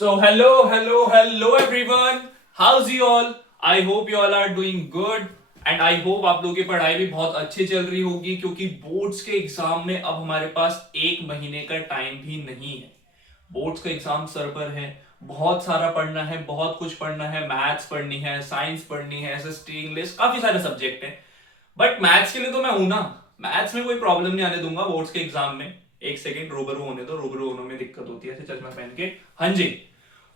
So hello everyone. How's you all? I hope you all are doing good and I hope आप लोगों की पढ़ाई भी बहुत अच्छी चल रही होगी क्योंकि बोर्ड्स के एग्जाम में अब हमारे पास एक महीने का टाइम भी नहीं है। बोर्ड्स का एग्जाम सर पर है, बहुत सारा पढ़ना है, बहुत कुछ पढ़ना है, मैथ्स पढ़नी है, साइंस पढ़नी है, एसएसटी इंग्लिश, काफी सारे सब्जेक्ट हैं। बट मैथ्स के लिए तो मैं हूं ना, मैथ्स में कोई प्रॉब्लम नहीं आने दूंगा बोर्ड्स के एग्जाम में। एक सेकेंड रूबरू होने दो, रूबरू होने में दिक्कत होती है ऐसे चश्मा पहन के। हाँ जी,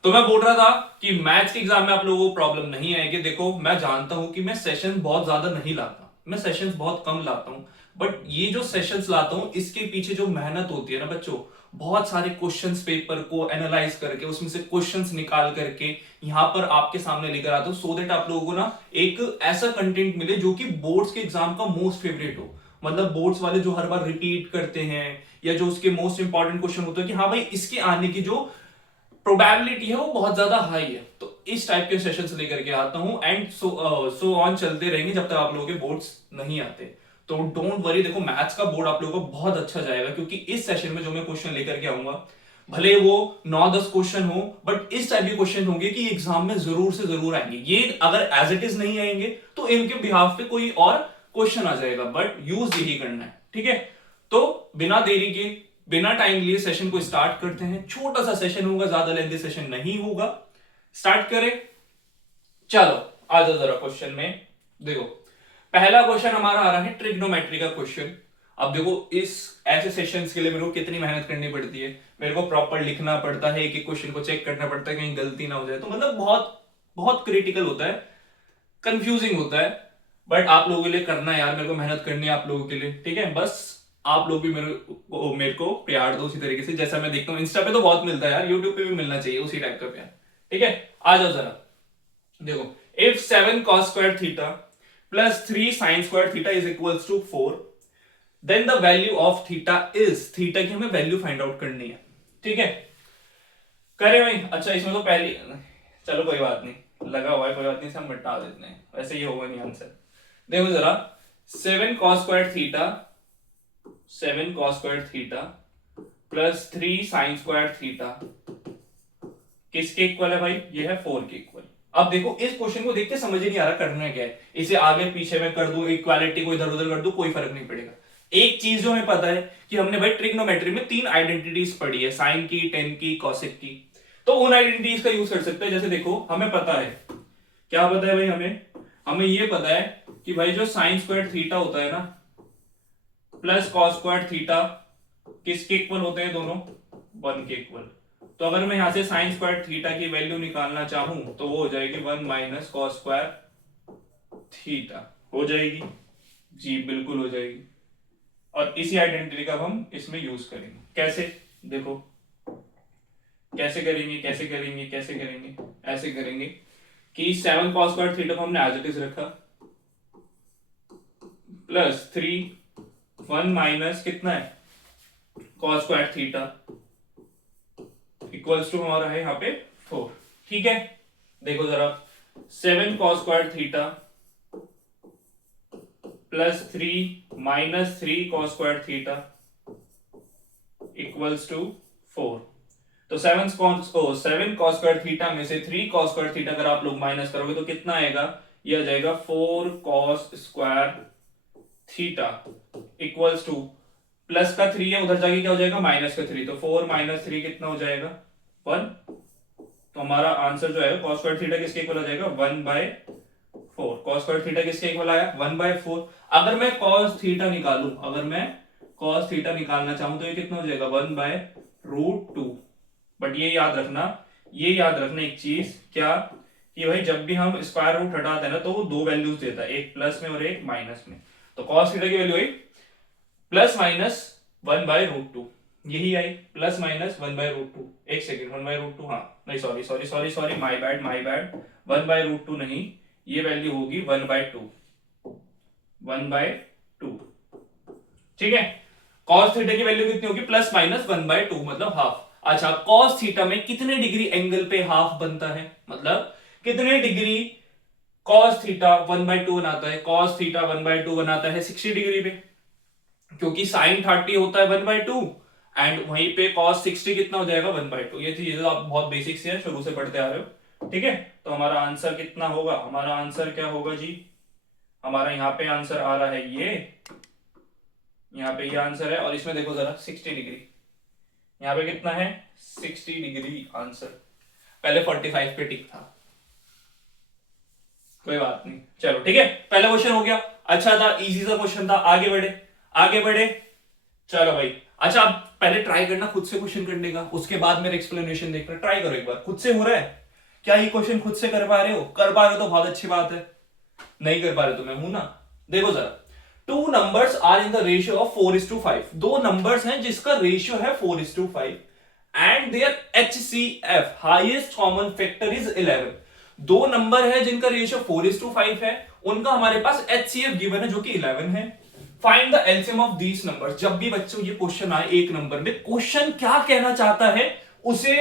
तो मैं बोल रहा था कि मैथ्स के एग्जाम में आप लोगों को प्रॉब्लम नहीं आएगी। देखो मैं जानता हूं कि मैं सेशन बहुत ज्यादा नहीं लाता, मैं सेशंस बहुत कम लाता हूं, बट ये जो सेशंस लाता हूं इसके पीछे जो मेहनत होती है ना बच्चों, बहुत सारे क्वेश्चंस पेपर को एनालाइज करके उसमें से क्वेश्चंस निकाल करके यहां पर आपके सामने लेकर आता हूं, सो दैट आप लोगों को ना एक ऐसा कंटेंट मिले जो कि बोर्ड्स के एग्जाम का मोस्ट फेवरेट हो। मतलब बोर्ड्स वाले जो हर बार रिपीट करते हैं या जो उसके मोस्ट इंपॉर्टेंट क्वेश्चन होते हैं कि हाँ भाई इसके आने की जो प्रोबेबिलिटी है वो बहुत ज्यादा हाई है। तो इस टाइप के सेशंस लेकर के आता हूं एंड सो ऑन चलते रहेंगे जब तक आप लोगों के बोर्ड्स नहीं आते। तो डोंट वरी, देखो मैथ्स का बोर्ड आप लोगों को बहुत अच्छा जाएगा क्योंकि इस सेशन में जो मैं क्वेश्चन लेकर के आऊंगा, भले वो 9-10 क्वेश्चन हो, बट इस टाइप के क्वेश्चन होंगे कि एग्जाम में जरूर से जरूर आएंगे। ये अगर एज इट इज नहीं आएंगे तो इनके बिहाफ पे कोई और क्वेश्चन आ जाएगा, बट यूज यही करना है, ठीक है। तो बिना देरी के, बिना टाइम लिए सेशन को स्टार्ट करते हैं। छोटा सा सेशन होगा, ज्यादा लेंथी सेशन नहीं होगा। स्टार्ट करें, चलो आ जाओ जरा क्वेश्चन में। देखो पहला क्वेश्चन हमारा आ रहा है ट्रिग्नोमेट्री का क्वेश्चन। अब देखो इस ऐसे सेशंस के लिए मेरे को कितनी मेहनत करनी पड़ती है, मेरे को प्रॉपर लिखना पड़ता है, एक एक क्वेश्चन को चेक करना पड़ता है कहीं गलती ना हो जाए। तो मतलब बहुत बहुत क्रिटिकल होता है, कंफ्यूजिंग होता है, बट आप लोगों के लिए करना है यार, मेरे को मेहनत करनी है आप लोगों के लिए, ठीक है। बस आप लोग भी मेरे को प्यार दो उसी तरीके से जैसा मैं देखता हूँ। इंस्टा पे तो बहुत मिलता है यार, यूट्यूब पे भी मिलना चाहिए उसी टाइप का प्यार, ठीक है। आ जाओ जरा। देखो if 7 cos² theta plus 3 sin² theta is equals to 4, then the value of theta is, theta की हमें वैल्यू फाइंड आउट करनी है, ठीक है। करे भाई, अच्छा इसमें तो पहली, चलो कोई बात नहीं, लगा हुआ है कोई बात नहीं, सब मिटा देते हैं, वैसे ये होगा नहीं आंसर। देखो जरा, 7 cos² theta, 7 cos² theta plus 3 sin² theta किसके इक्वल है भाई? ये है 4 के इक्वल। अब देखो इस क्वेश्चन को देख के समझ ही नहीं आ रहा करना क्या है। इसे आगे पीछे में कर दूं, इक्वालिटी को इधर उधर कर दूं, कोई फर्क नहीं पड़ेगा। एक चीज जो हमें पता है कि हमने भाई ट्रिग्नोमेट्री में 3 आइडेंटिटीज पढ़ी है, साइन की, टेन की, कॉसेक की। तो उन आइडेंटिटीज का यूज कर सकते हैं। जैसे देखो हमें पता है, क्या पता है भाई हमें? हमें ये पता है कि भाई जो sin² थीटा होता है ना प्लस cos² थीटा किसके इक्वल होते हैं दोनों? 1 के इक्वल। तो अगर मैं यहां से sin² थीटा की वैल्यू निकालना चाहूं तो वो हो जाएगी 1 माइनस cos²थीटा, हो जाएगी जी, बिल्कुल हो जाएगी। और इसी आइडेंटिटी का हम इसमें यूज करेंगे। कैसे? देखो कैसे करेंगे, कैसे करेंगे, कैसे करेंगे, ऐसे करेंगे कि 7 cos² थीटा को हमने एज इट इज रखा, प्लस 1 माइनस कितना है cos²थीटा इक्वल्स टू हमारा है यहाँ पे 4, ठीक है। देखो जरा, 7 cos² थीटा प्लस 3 - 3 cos²थीटा इक्वल्स टू 4। तो 7 cos²थीटा में से 3 cos²थीटा अगर आप लोग माइनस करोगे तो कितना आएगा? ये आ जाएगा 4 cos² theta equals to, plus का 3 है उधर जाके क्या हो जाएगा? माइनस का 3, तो 4 - 3 कितना हो जाएगा? 1। तो हमारा आंसर जो है cos²थीटा किसके इक्वल आ जाएगा? 1/4। cos²थीटा किसके इक्वल आया? 1/4। अगर मैं cos थीटा निकालूं, अगर मैं cos थीटा निकालना चाहूं तो ये कितना हो जाएगा? 1/√2। बट ये याद रखना, ये याद रखना एक चीज, क्या कि भाई जब भी हम स्क्वायर रूट हटाते हैं ना तो वो दो वैल्यूज देता है, एक प्लस में और एक माइनस में। तो cos थीटा की वैल्यू आई प्लस माइनस 1/√2, यही आई, प्लस माइनस 1/√2। एक सेकेंड, 1/√2, हाँ नहीं, sorry sorry sorry sorry, my bad my bad, 1/√2 नहीं, ये वैल्यू होगी 1/2, 1/2, ठीक है। cos थीटा की वैल्यू कितनी होगी? प्लस माइनस 1/2 मतलब हाफ। अच्छा, cos थीटा में कितने डिग्री एंगल पे हाफ बनता है? मतलब कितने डिग्री cos थीटा 1/2 बनाता है? cos थीटा 1/2 बनाता है 60 डिग्री पे, क्योंकि साइन 30 होता है 1/2 एंड वहीं पे cos 60 कितना हो जाएगा 1/2। ये चीजें आप बहुत बेसिक से है, शुरू से पढ़ते आ रहे हो, ठीक है। तो हमारा आंसर कितना होगा, हमारा आंसर क्या होगा जी, हमारा यहाँ पे आंसर आ रहा है ये, यहाँ पे ये आंसर है, और इसमें देखो जरा 60 डिग्री, यहाँ पे कितना है 60 डिग्री आंसर। पहले 45 पे टिक था, कोई बात नहीं, चलो ठीक है, पहला क्वेश्चन हो गया, अच्छा था, इजी सा क्वेश्चन था। आगे बढ़े, आगे बढ़े, चलो भाई। अच्छा, आप पहले ट्राई करना खुद से क्वेश्चन करने का, उसके बाद मेरे एक्सप्लेनेशन देखना, ट्राई करो एक बार, खुद से हो रहा है क्या ये क्वेश्चन, खुद से कर पा रहे हो, कर पा रहे हो तो बहुत अच्छी बात है, नहीं कर पा रहे तो मैं हूं ना। देखो जरा, two numbers are in the ratio of 4:5, दो नंबर्स हैं जिसका रेशियो है 4:5 and their HCF highest common factor is 11। दो नंबर है जिनका रेशियो 4:5 है, उनका हमारे पास HCF गिवन है जो कि 11 है। Find the LCM of these numbers. जब भी बच्चों ये क्वेश्चन आए एक नंबर में, क्वेश्चन क्या कहना चाहता है उसे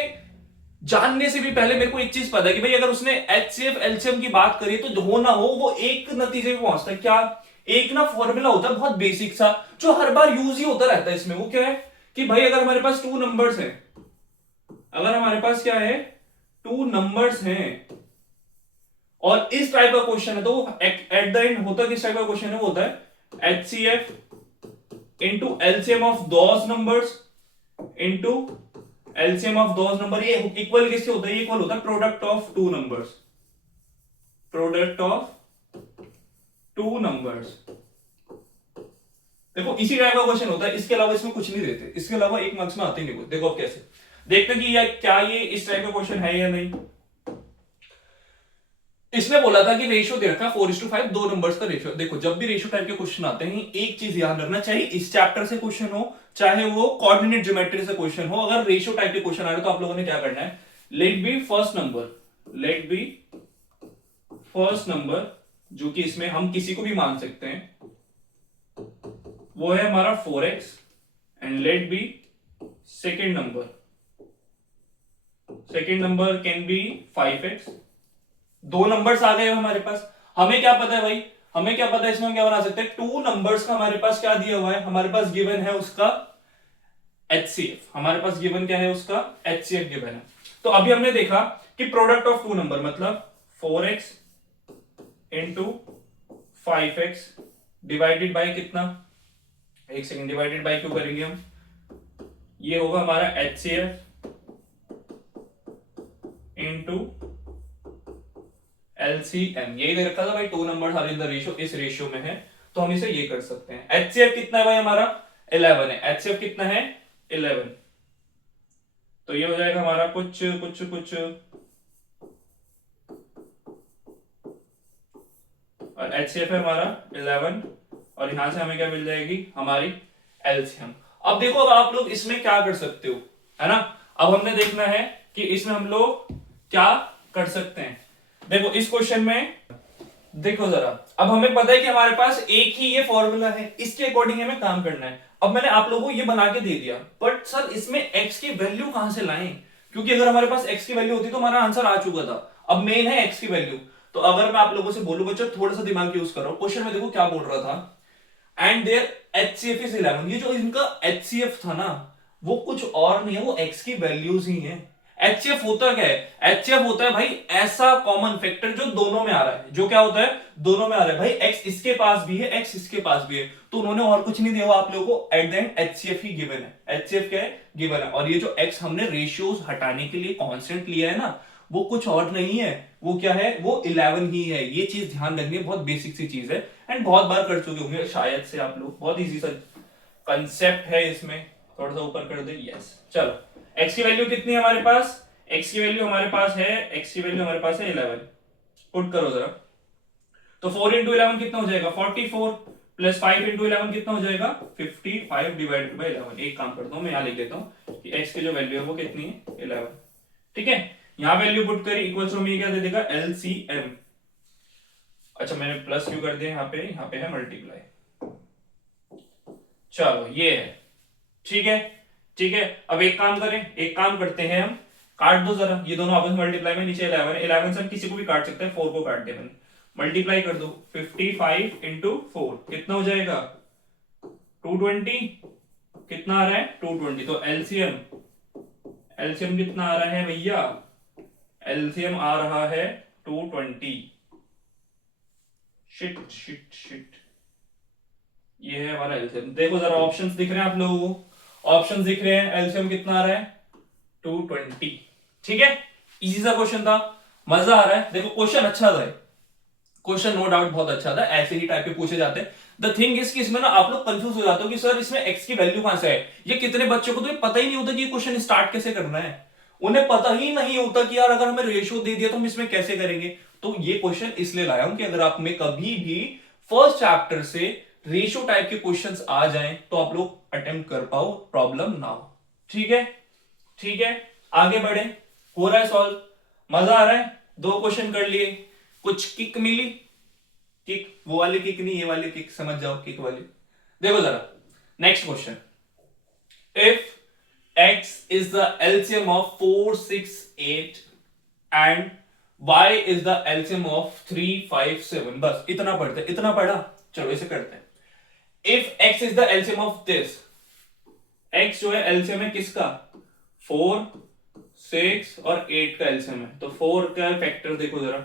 जानने से भी पहले मेरे को एक चीज पता है कि भाई अगर उसने HCF एलसीएम की बात करी तो जो हो ना हो वो एक नतीजे पे पहुंचता है। क्या, एक ना फॉर्मूला होता है बहुत बेसिक सा जो हर बार यूज ही होता रहता है इसमें। वो क्या है कि भाई अगर हमारे पास टू नंबर्स हैं, अगर हमारे पास क्या है टू नंबर्स हैं और इस टाइप का क्वेश्चन है, तो एट द एंड होता किस टाइप का क्वेश्चन है, वो होता है HCF into LCM of those numbers into LCM of those number. ये इक्वल किससे होता है, ये इक्वल होता है product of two numbers, product of two numbers. देखो इसी टाइप का क्वेश्चन होता है, इसके अलावा इसमें कुछ नहीं देते, इसके अलावा एक मार्क्स में आते ही नहीं कुछ। देखो अब कैसे देखते हैं कि या क्या ये इस टाइप का क्वेश्चन है या नहीं। इसने बोला था कि रेशियो दे रखा 4:5, दो नंबर्स का रेशियो। देखो जब भी रेशियो टाइप के क्वेश्चन आते हैं, एक चीज ध्यान रखना, चाहे इस चैप्टर से क्वेश्चन हो चाहे वो कोऑर्डिनेट ज्योमेट्री से क्वेश्चन हो, अगर रेशियो टाइप के क्वेश्चन आ रहे तो आप लोगों ने क्या करना है, let be first number, let be first number जो कि इसमें हम किसी को भी मान सकते हैं, वो है हमारा 4x and let be second number, second number can be 5x। दो नंबर्स आ गए हमारे पास, हमें क्या पता है भाई, हमें क्या पता है इसमें हम क्या बना सकते हैं, टू नंबर्स का हमारे पास क्या दिया हुआ है, हमारे पास गिवन है उसका HCF, हमारे पास गिवन क्या है उसका HCF गिवन है। तो अभी हमने देखा कि प्रोडक्ट ऑफ टू नंबर मतलब 4x into 5x divided by कितना, एक सेकेंड, डिवाइडेड बाय क्यों करेंगे हम, ये होगा हमारा HCF इंटू LCM। यही दे रखा था भाई, two numbers are in the ratio, इस रेशियो में है, तो हम इसे ये कर सकते हैं। HCF कितना है भाई हमारा 11 है, HCF कितना है 11, तो ये हो जाएगा हमारा कुछ कुछ कुछ, और HCF है हमारा 11, और यहां से हमें क्या मिल जाएगी हमारी LCM। अब देखो अब आप लोग इसमें क्या कर सकते हो, है ना। अब हमने देखना है कि इसमें हम लोग क्या कर सकते हैं। देखो इस क्वेश्चन में देखो जरा, अब हमें पता है कि हमारे पास एक ही ये फॉर्मूला है, इसके अकॉर्डिंग हमें काम करना है। अब मैंने आप लोगों को ये बना के दे दिया, बट सर इसमें x की वैल्यू कहां से लाएं, क्योंकि अगर हमारे पास x की वैल्यू होती तो हमारा आंसर आ चुका था। अब मेन है x की वैल्यू। तो अगर मैं आप लोगों से बोलूं बच्चों थोड़ा सा दिमाग यूज करो, क्वेश्चन में देखो क्या बोल रहा था, एंड देयर HCF इज 11। ये जो इनका HCF था ना, वो कुछ और नहीं है, वो x की वैल्यूज ही है। HCF होता क्या है, HCF होता है भाई ऐसा कॉमन फैक्टर जो दोनों में आ रहा है, जो क्या होता है दोनों में आ रहा है भाई, x इसके पास भी है x इसके पास भी है, तो उन्होंने और कुछ नहीं दिया आप लोगों को, at the end HCF he given है। HCF क्या है गिवन है, और ये जो x हमने रेशियोज हटाने के लिए कांस्टेंट लिया है ना, वो कुछ और नहीं है, वो क्या है वो 11 ही है। ये चीज ध्यान रखनी है, बहुत बेसिक सी चीज है एंड बहुत बार कर चुके होंगे शायद से आप लोग, बहुत इजी सा कंसेप्ट है इसमें। थोड़ा सा ऊपर कर दे, यस। चलो x की वैल्यू कितनी है हमारे पास, x की वैल्यू हमारे पास है, x की वैल्यू हमारे पास है 11। पुट करो जरा, तो 4 इंटू 11 कितना हो जाएगा 44, प्लस 5 इंटू 11 कितना हो जाएगा 55 डिवाइडेड बाई 11। एक काम करता हूं मैं यहां लिख देता हूं कि x की जो वैल्यू है वो कितनी है 11, ठीक है। यहां वैल्यू पुट करी, इक्वल्स टू में क्या दे देगा LCM। अच्छा मैंने प्लस क्यों कर दिया, यहाँ पे है मल्टीप्लाई। चलो ये है, ठीक है ठीक है। अब एक काम करें, एक काम करते हैं हम, काट दो जरा ये दोनों आपस में मल्टीप्लाई में, नीचे 11 है, 11 से हम किसी को भी काट सकते हैं, 4 को काट दे मैंने, मल्टीप्लाई कर दो 55 इंटू 4 कितना हो जाएगा 220, कितना आ रहा है 220, तो एलसीएम एलसीएम कितना आ रहा है भैया, एलसीएम आ रहा है 220। शिट शिट शिट, ये है हमारा एलसीएम। देखो जरा ऑप्शंस दिख रहे हैं आप लोगों को, ऑप्शंस दिख रहे हैं, एलसीएम कितना आ रहा है 220। ठीक है, इजी सा क्वेश्चन था, मजा आ रहा है। देखो क्वेश्चन अच्छा था, क्वेश्चन नो डाउट बहुत अच्छा था, ऐसे ही टाइप के पूछे जाते हैं। द थिंग इज कि इसमें ना आप लोग कंफ्यूज हो जाते हो कि सर इसमें एक्स की वैल्यू कहां से है। ये कितने बच्चों को तो ये पता ही नहीं होता कि ये क्वेश्चन स्टार्ट कैसे करना है, उन्हें पता ही नहीं होता कि यार अगर हमें रेशियो दे दिया तो हम इसमें कैसे करेंगे। तो ये क्वेश्चन इसलिए लाया हूं कि अगर आप में कभी भी फर्स्ट चैप्टर से रेशियो टाइप के क्वेश्चंस आ जाएं तो आप लोग अटेम्प्ट कर पाओ, प्रॉब्लम ना हो। ठीक है, ठीक है, आगे बढ़े, हो रहा है सॉल्व, मजा आ रहा है। दो क्वेश्चन कर लिए, कुछ किक मिली, किक वो वाली किक नहीं, ये वाली किक समझ जाओ, किक वाली। देखो जरा next question, if x is the LCM of 4 6 8 and y is the LCM of 3 5 7, बस इतना पढ़ते, इतना पढ़ा, चलो इसे करते हैं। If x is the LCM of this, x जो है LCM है किसका, 4 6 और 8 का LCM है, तो 4 का फैक्टर देखो जरा,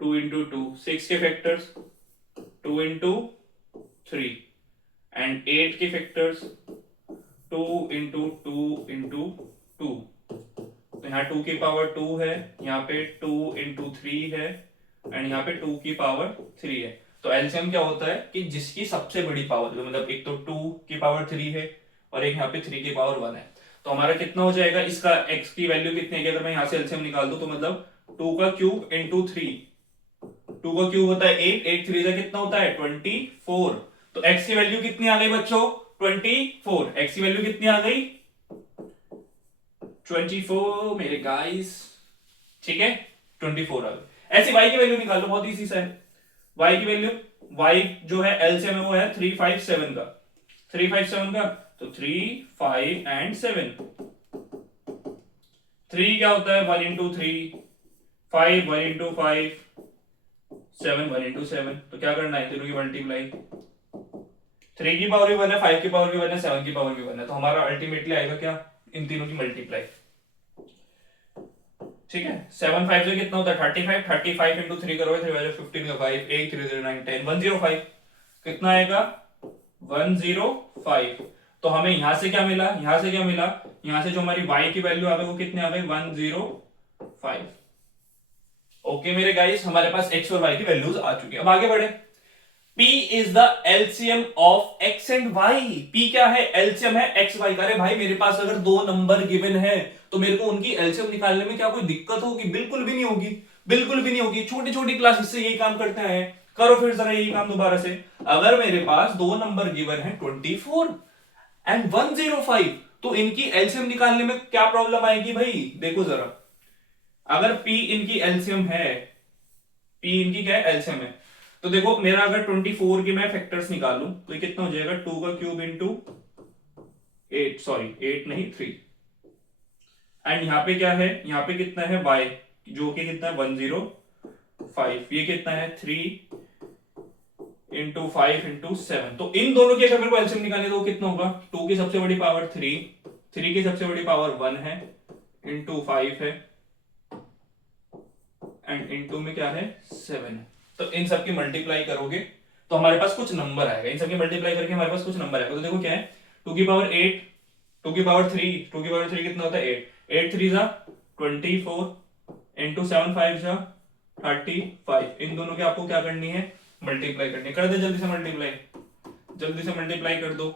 2 इंटू 2, 6 के फैक्टर्स 2 इंटू 3 एंड 8 के फैक्टर्स 2 इंटू 2 इंटू 2। तो यहाँ 2 की पावर 2 है, यहाँ पे 2 इंटू 3 है एंड यहाँ पे 2 की पावर 3 है। तो एलसीएम क्या होता है कि जिसकी सबसे बड़ी पावर, मतलब एक तो 2 की पावर 3 है और एक यहाँ पे 3 की पावर 1 है। तो हमारा कितना हो जाएगा, इसका x की वैल्यू कितनी है, अगर मैं यहाँ से एलसीएम निकाल दूं तो मतलब 2 का क्यूब इंटू 3, 2 का क्यूब होता है 8, 8 3 से कितना होता है 24। तो x की वैल्यू कितनी आ गई बच्चों 24, x की वैल्यू कितनी आ गई 24 मेरे गाइस। ठीक है, 24 आ गई। ऐसे y की वैल्यू निकाल लो, बहुत इजी सा है। y की वैल्यू, y जो है एलसीएम है वो है 357 का, 357 का, तो 3 5 एंड 7। 3 क्या होता है 1 इंटू 3, 5 1 इंटू 5, 7 1 इंटू 7। तो क्या करना है, तीनों की मल्टीप्लाई, 3 की पावर भी 1 है, 5 की पावर भी 1 है, 7 की पावर भी 1 है, तो हमारा अल्टीमेटली आएगा क्या, इन तीनों की मल्टीप्लाई। ठीक है, 7 5 से कितना होता है 35, 35 इंटू 3 करोगे 3 5 15 का 5, 8 3 0 9 10 105, कितना आएगा 105। तो हमें यहां से क्या मिला, यहां से क्या मिला, यहां से जो हमारी y की वैल्यू आ गई वो कितने आ गई 105। ओके मेरे गाइस, हमारे पास x और y की वैल्यूज आ चुकी है। अब आगे बढ़े, P is the LCM of x and y। P क्या है, LCM है x y का। अरे भाई मेरे पास अगर दो नंबर गिवन है तो मेरे को उनकी LCM निकालने में क्या कोई दिक्कत होगी, बिल्कुल भी नहीं होगी, बिल्कुल भी नहीं होगी। छोटी छोटी क्लास इससे यही काम करते हैं, करो फिर जरा यही काम दोबारा से। अगर मेरे पास दो नंबर गिवन है 24 एंड 105, तो इनकी LCM निकालने में क्या प्रॉब्लम आएगी भाई, देखो जरा। अगर P इनकी LCM है, P इनकी क्या है LCM है, तो देखो मेरा अगर 24 के मैं फैक्टर्स निकालूं तो ये कितना हो जाएगा 2 का क्यूब इंटू 8, सॉरी 8 नहीं 3, एंड यहाँ पे क्या है, यहाँ पे कितना है y जो कि कितना है 105, ये कितना है 3 इंटू 5 इंटू 7। तो इन दोनों के अगर मेरे को एलसीएम निकालने तो कितना होगा, 2 की सबसे बड़ी पावर 3, 3 की सबसे बड़ी पावर 1 है, इंटू 5 है एंड इंटू में क्या है 7 है। तो इन सब की मल्टीप्लाई करोगे तो हमारे पास कुछ नंबर आएगा, इन सब की मल्टीप्लाई करके हमारे पास कुछ नंबर आएगा। तो देखो क्या है 2 की पावर 8, 2 की पावर 3, 2 की पावर 3 कितना होता है 8, 8 3 जा 24 इंटू 7 5 जा 35। इन दोनों के आपको क्या करनी है, मल्टीप्लाई करनी है। कर दे जल्दी से मल्टीप्लाई, जल्दी से मल्टीप्लाई कर दो,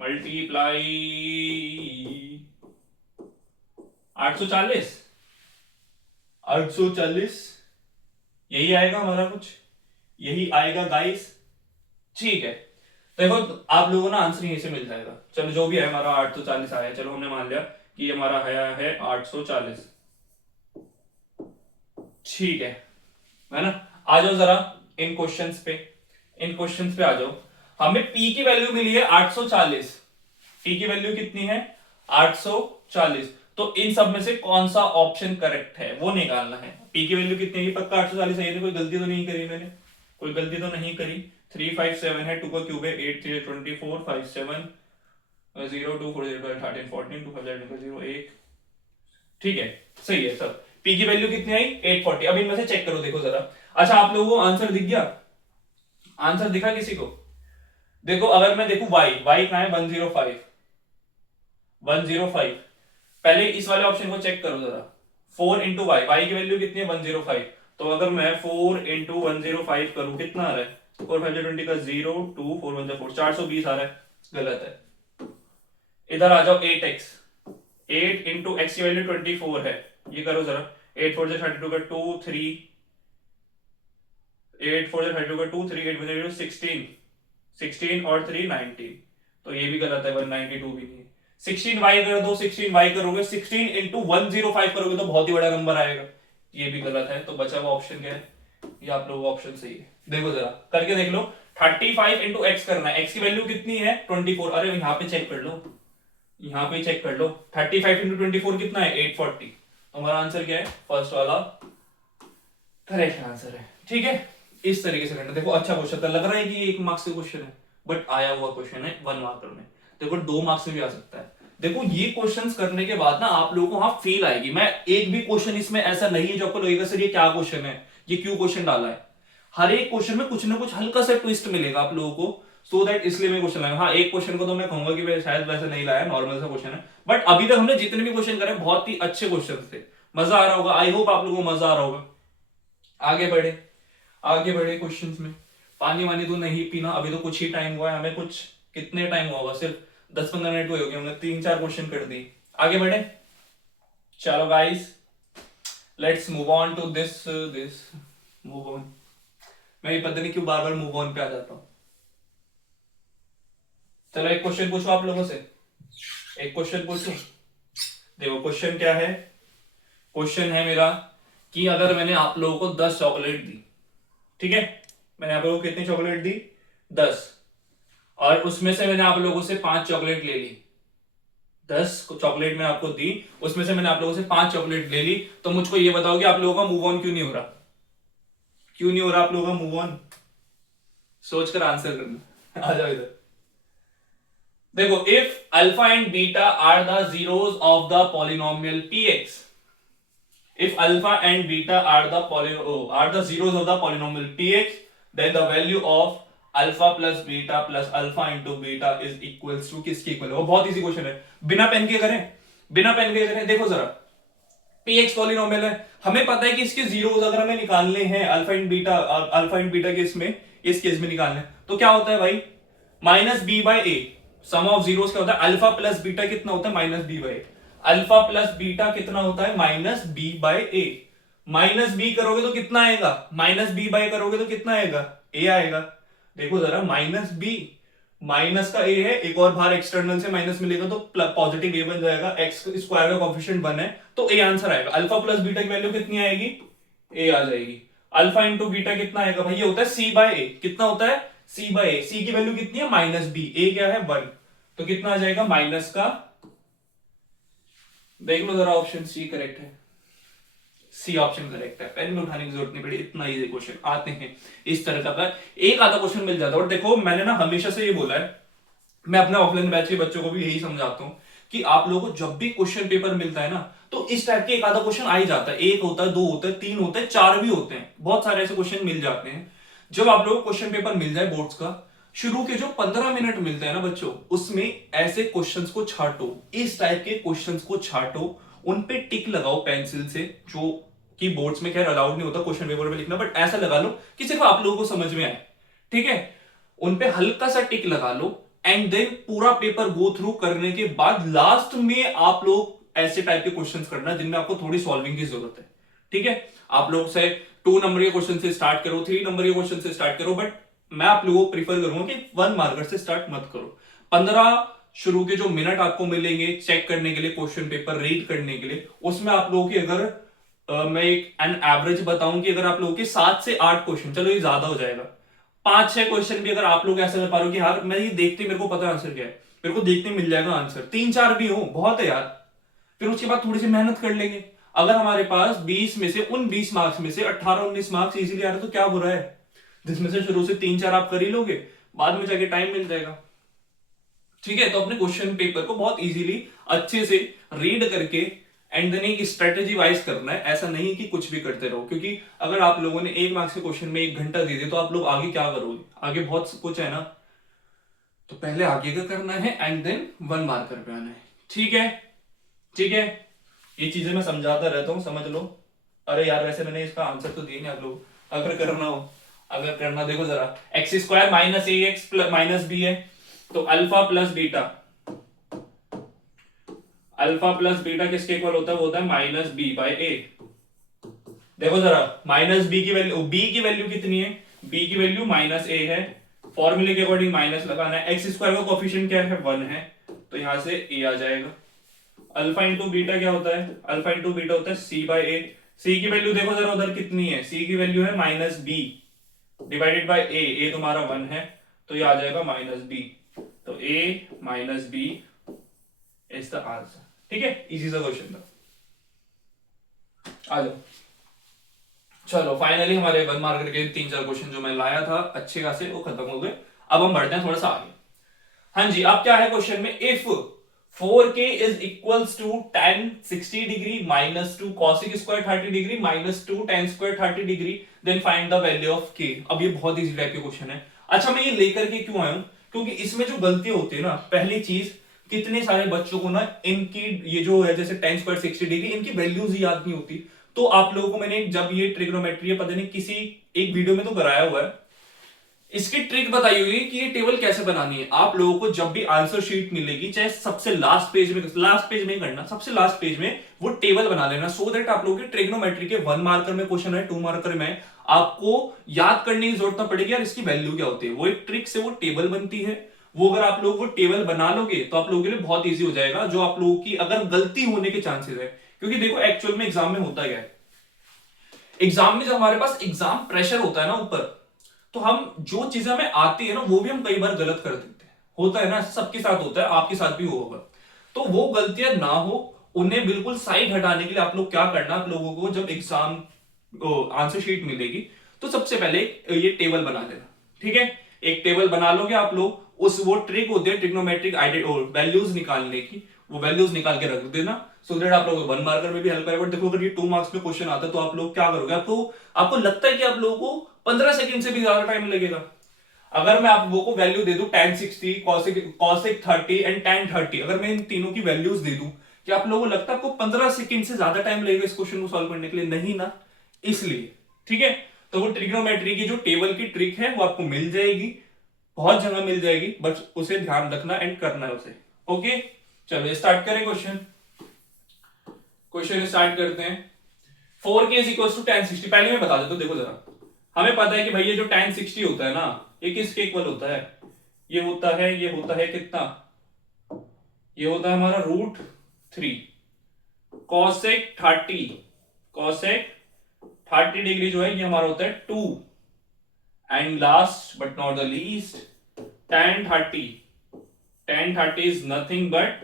मल्टीप्लाई 840, 840 यही आएगा हमारा, कुछ यही आएगा गाइस। ठीक है, देखो आप लोगों ना आंसर यहीं से मिल जाएगा। चलो जो भी है हमारा 840 आया, चलो हमने मान लिया कि हमारा आया है 840। ठीक है ना। आ जाओ जरा इन क्वेश्चंस पे, इन क्वेश्चंस पे आ जाओ। हमें P की वैल्यू मिली है 840, P की वैल्यू कितनी है 840। तो इन सब में से कौन सा ऑप्शन करेक्ट है वो निकालना है। P की वैल्यू कितनी है, पक्का 840 है, कोई गलती तो नहीं करी मैंने, कोई गलती तो नहीं करी। 357 है, 2 का क्यूब है 8 3 24 57 0 2 4 0 13 14 2 5 0 1। ठीक है, सही है सब। पी की वैल्यू कितनी आई 840। अब इनमें से चेक करो, देखो जरा। अच्छा आप लोगों को आंसर दिख गया? आंसर दिखा किसी को? देखो अगर मैं देखू वाई, वाई कहां है 105 105। पहले इस वाले ऑप्शन को चेक करो जरा। 4 इंटू वाई, वाई की वैल्यू कितनी है 105। तो अगर मैं 4 इंटू 105 करूं कितना आ रहा है 4 5 20 का 0 2 4 1 4 420 आ रहा है, गलत है। इधर आ जाओ 8x, 8 इंटू एक्स की वैल्यू 24 है, ये करो जरा। 8 4 32 का 2 3 8 4 32 का 2 3 8 0 16 16 और 3 19। तो ये भी गलत है, 192 भी नहीं है। 16y कर दो, 16y करोगे 16 इंटू 105 करोगे तो बहुत ही बड़ा नंबर आएगा, ये भी गलत है। तो बचा हुआ ऑप्शन क्या है? ये आप लोगों का ऑप्शन सही है। देखो जरा करके देख लो। 35 इंटू एक्स करना है, एक्स की वैल्यू कितनी है 24। अरे यहाँ पे चेक कर लो, यहाँ पे चेक कर लो। 35 इंटू 24 कितना है 840। हमारा आंसर क्या है? फर्स्ट वाला करेक्ट आंसर है। ठीक है, इस तरीके से करना। देखो अच्छा क्वेश्चन था, लग रहा है कि ये 1 मार्क्स का क्वेश्चन है, बट आया हुआ क्वेश्चन है 1 मार्कर में। देखो 2 मार्क्स में भी आ सकता है। देखो ये क्वेश्चंस करने के बाद ना आप लोगों को वहां फील आएगी। मैं एक भी क्वेश्चन इसमें ऐसा नहीं है जो आपको लगेगा सर ये क्या क्वेश्चन है, ये क्यों क्वेश्चन डाला है। हर एक क्वेश्चन में कुछ ना कुछ हल्का सा ट्विस्ट मिलेगा आप लोगों को, सो दैट इसलिए मैं क्वेश्चन लाया। हाँ एक क्वेश्चन को तो मैं कहूंगा कि शायद वैसे नहीं लाया, नॉर्मल सा क्वेश्चन है, बट अभी तक हमने जितने भी क्वेश्चन करे बहुत ही अच्छे क्वेश्चन थे। मजा आ रहा होगा, आई होप आप लोगों को मजा आ रहा होगा। आगे बढ़े, आगे बढ़े क्वेश्चंस में। पानी वानी तो नहीं पीना, अभी तो कुछ ही टाइम हुआ है हमें, कुछ कितने टाइम हुआ होगा, सिर्फ 10-15 मिनट हुए होंगे, हमने 3-4 क्वेश्चन कर दिए। आगे बढ़े, चलो guys let's move on to this move on. मैं ये पता नहीं क्यों बार बार मूव ऑन पे आ जाता हूं। चलो एक क्वेश्चन पूछो आप लोगों से, एक क्वेश्चन पूछो। देखो क्वेश्चन क्या है, क्वेश्चन है मेरा कि अगर मैंने आप लोगों को 10 चॉकलेट दी, ठीक है, मैंने आप लोगों को कितनी चॉकलेट दी 10, और उसमें से मैंने आप लोगों से 5 चॉकलेट ले ली। 10 चॉकलेट मैंने आपको दी, उसमें से मैंने आप लोगों से 5 चॉकलेट ले ली। तो मुझको ये बताओ कि आप लोगों का मूव ऑन क्यों नहीं हो रहा? क्यों नहीं हो रहा आप लोगों का मूव ऑन? सोचकर आंसर करना। आ जाओ इधर। देखो if alpha and beta are the zeros of the polynomial px, if alpha and beta are the zeros of the polynomial px, then the value of alpha plus beta plus alpha into beta is equals to किसके equal है? वो बहुत easy question है, बिना pen के करें, बिना pen के करें। देखो जरा px पॉलिनोमियल है, हमें पता है कि इसके जीरोस अगर हमें निकालने हैं अल्फा एंड बीटा के इसमें, इस केस में निकालने हैं, तो क्या होता है भाई minus B by A. Sum of zeros क्या होता है? अल्फा प्लस बीटा कितना होता है? Minus B by A. Alpha plus beta कितना होता है? Minus B by A. Minus B करोगे तो कितना आएगा? माइनस बी बाई करोगे तो कितना आएगा? ए आएगा। देखो जरा माइनस बी, माइनस का ए है, एक और बाहर एक्सटर्नल से माइनस मिलेगा तो पॉजिटिव ए बन जाएगा। एक्स स्क्वायर का कोएफिशिएंट 1 है तो ए आंसर आएगा। अल्फा प्लस बीटा की वैल्यू कितनी आएगी? ए आ जाएगी। अल्फा इंटू बीटा कितना आएगा भाई? ये होता है सी बाय ए। कितना होता है? सी बाय ए। सी की वैल्यू कितनी है? Minus B. ए क्या है? 1। तो कितना आ जाएगा? माइनस का, देख लो जरा ऑप्शन सी करेक्ट है। सी ऑप्शन करेक्ट है, पेन में उठाने की जरूरत नहीं पड़ी, इतना इजी क्वेश्चन आते हैं इस तरह का। एक आधा क्वेश्चन मिल जाता है। और देखो मैंने ना हमेशा से ये बोला है, मैं अपने ऑफलाइन बैच के बच्चों को भी यही समझाता हूं कि आप लोगों को जब भी क्वेश्चन पेपर मिलता है ना, तो इस टाइप के एक आधा क्वेश्चन आ ही जाता है। 1 होता है, 2 होता है, 3 होता है, 4 भी होते हैं, बहुत सारे ऐसे क्वेश्चन मिल जाते हैं। जब आप लोगों को क्वेश्चन पेपर मिल जाए बोर्ड्स का, शुरू के जो 15 मिनट मिलते हैं ना बच्चों, उसमें ऐसे क्वेश्चंस को छांटो, इस टाइप के क्वेश्चंस को छांटो, उन पे टिक लगाओ पेंसिल से, जो कि बोर्ड्स में खैर अलाउड नहीं होता क्वेश्चन पेपर में लिखना, बट ऐसा लगा लो कि सिर्फ आप लोगों को समझ में आए, ठीक है। उन पे हल्का सा टिक लगा लो एंड देन पूरा पेपर गो थ्रू करने के बाद लास्ट में आप लोग ऐसे टाइप के क्वेश्चंस करना जिनमें आपको थोड़ी सॉल्विंग की जरूरत है, ठीक है। आप लोग से 2 नंबर के क्वेश्चन से स्टार्ट करो, 3 नंबर के क्वेश्चन से स्टार्ट करो, बट मैं आप लोगों को प्रीफर करूंगा कि 1 मार्कर से स्टार्ट मत करो। 15 शुरू के जो मिनट आपको मिलेंगे चेक करने के लिए, क्वेश्चन पेपर रीड करने के लिए, उसमें आप लोगों की अगर मैं एक एन एवरेज बताऊं कि अगर आप लोगों के 7 से 8 क्वेश्चन, चलो ये ज्यादा हो जाएगा, 5-6 क्वेश्चन भी अगर आप लोग ऐसा कर पा रहे हो कि यार मैं ये देखते मेरे को पता है आंसर क्या है, मेरे को देखते मिल जाएगा आंसर, 3-4 भी हो बहुत है यार। फिर उसके बाद थोड़ी सी मेहनत कर लेंगे। अगर हमारे पास 20 में से, उन 20 मार्क्स में से 18-19 मार्क्स इजीली आ रहे तो क्या बुरा है। जिसमें से शुरू से 3-4 आप कर ही लोगे, बाद में जाके टाइम मिल जाएगा। ठीक है, तो अपने क्वेश्चन पेपर को बहुत इजीली अच्छे से रीड करके एंड देन एक स्ट्रेटेजी वाइज करना है। ऐसा नहीं कि कुछ भी करते रहो, क्योंकि अगर आप लोगों ने 1 मार्क्स के क्वेश्चन में 1 घंटा दे दिया तो आप लोग आगे क्या करोगे? आगे बहुत कुछ है ना, तो पहले आगे का करना है एंड देन 1 मार्कर पे आना है। ठीक है, ठीक है, ये चीजें मैं समझाता रहता हूँ, समझ लो। अरे यार, वैसे मैंने इसका आंसर तो दिया नहीं आप लोग, अगर करना हो, अगर करना, देखो जरा, एक्स स्क्वायर माइनस ए एक्स माइनस बी है, तो alpha plus beta, alpha plus beta किसके इक्वल होता है? वो होता है माइनस बी बाय ए। देखो जरा, माइनस बी की वैल्यू, बी की वैल्यू कितनी है? बी की वैल्यू माइनस ए है, फॉर्मूले के अकॉर्डिंग माइनस लगाना है। एक्स स्क्वायर का कोफिशिएंट क्या है? 1 है, तो यहां से ए आ जाएगा। अल्फा इंटू बीटा क्या होता है? अल्फा इंटू बीटा होता है सी बाय ए। सी की वैल्यू देखो जरा उधर कितनी है? सी की वैल्यू है माइनस बी डिवाइडेड बाय ए, ए तुम्हारा 1 है, तो ये आ जाएगा माइनस बी। तो a minus b is the answer. ठीक है, इजी सा क्वेश्चन था। आ जाओ, चलो फाइनली हमारे 1 मार्कर के 3-4 क्वेश्चन जो मैं लाया था अच्छे खासे, वो खत्म हो गए। अब हम बढ़ते हैं थोड़ा सा आगे। हाँ जी, अब क्या है क्वेश्चन में? If 4k is equals to tan 60 degree minus 2 cosec square 30 degree minus 2 tan square 30 degree, then find the value of k। अब ये बहुत इजी टाइप के क्वेश्चन है। अच्छा, मैं ये लेकर के क्यों आया हूं? क्योंकि इसमें जो गलती होती है ना, पहली चीज, कितने सारे बच्चों को ना इनकी ये जो है जैसे tan स्क्वायर 60 डिग्री, इनकी वैल्यूज याद नहीं होती। तो आप लोगों को मैंने जब ये ट्रिग्नोमेट्री पता नहीं किसी एक वीडियो में तो कराया हुआ है, इसकी ट्रिक बताई हुई है कि ये टेबल कैसे बनानी है। आप लोगों को जब भी आंसर शीट मिलेगी, चाहे सबसे लास्ट पेज में, लास्ट पेज में करना, सबसे लास्ट पेज में वो टेबल बना लेना, सो दैट आप लोगों के ट्रिग्नोमेट्री के 1 मार्कर में क्वेश्चन है, 2 मार्कर में आपको याद करने की जरूरत ना पड़ेगी यार इसकी वैल्यू क्या होती है। वो एक ट्रिक से वो टेबल बनती है। वो अगर आप लोग वो टेबल बना लोगे तो आप लोगों के लिए बहुत ईजी हो जाएगा, जो आप लोगों की अगर गलती होने के चांसेस है। क्योंकि देखो एक्चुअल में एग्जाम में होता क्या है, एग्जाम में जब हमारे पास एग्जाम प्रेशर होता है ना ऊपर, तो हम जो चीजें हमें आती है ना वो भी हम कई बार गलत कर देते हैं। होता है ना, सबके साथ होता है, आपके साथ भी होगा। तो वो गलतियां ना हो, उन्हें बिल्कुल साइड हटाने के लिए आप लोग क्या करना, आप लोगों को जब एग्जाम आंसर शीट मिलेगी तो सबसे पहले ये टेबल बना लेना। ठीक है, एक टेबल बना लोगे आप लोग, उस वो ट्रिक होती है ट्रिग्नोमेट्रिक वैल्यूज निकालने की, वो वैल्यूज निकाल के रख देना, सो दैट आप लोग 1 मार्कर में भी हेल्प करेगा। देखो अगर ये 2 मार्क्स में क्वेश्चन आता है तो आप लोग क्या करोगे? आपको लगता है कि आप लोगों को 15 सेकंड से भी ज्यादा टाइम लगेगा? अगर मैं आप लोगों को वैल्यू दे दूं tan 60, cosec 30 एंड tan 30, अगर मैं इन तीनों की वैल्यूज दे दूं, कि आप लोगों को लगता है आपको 15 सेकंड से ज्यादा टाइम लगेगा इस क्वेश्चन को सॉल्व करने के लिए? नहीं ना, इसलिए। ठीक है, तो वो ट्रिग्नोमेट्री की जो टेबल की ट्रिक है वो आपको मिल जाएगी, बहुत जगह मिल जाएगी, बस उसे ध्यान रखना एंड करना है उसे। ओके, चलो स्टार्ट करें क्वेश्चन। क्वेश्चन स्टार्ट करते हैं। 4k is equal to tan 60। पहले मैं बता देता हूं, देखो जरा, हमें पता है कि भाई ये जो tan 60 होता है ना, ये किसके इक्वल होता है? ये होता है कितना? ये होता है हमारा √3 cosec 30, cosec 30 डिग्री जो है ये हमारा होता है 2, and last but not the least tan 30, tan 30 is nothing but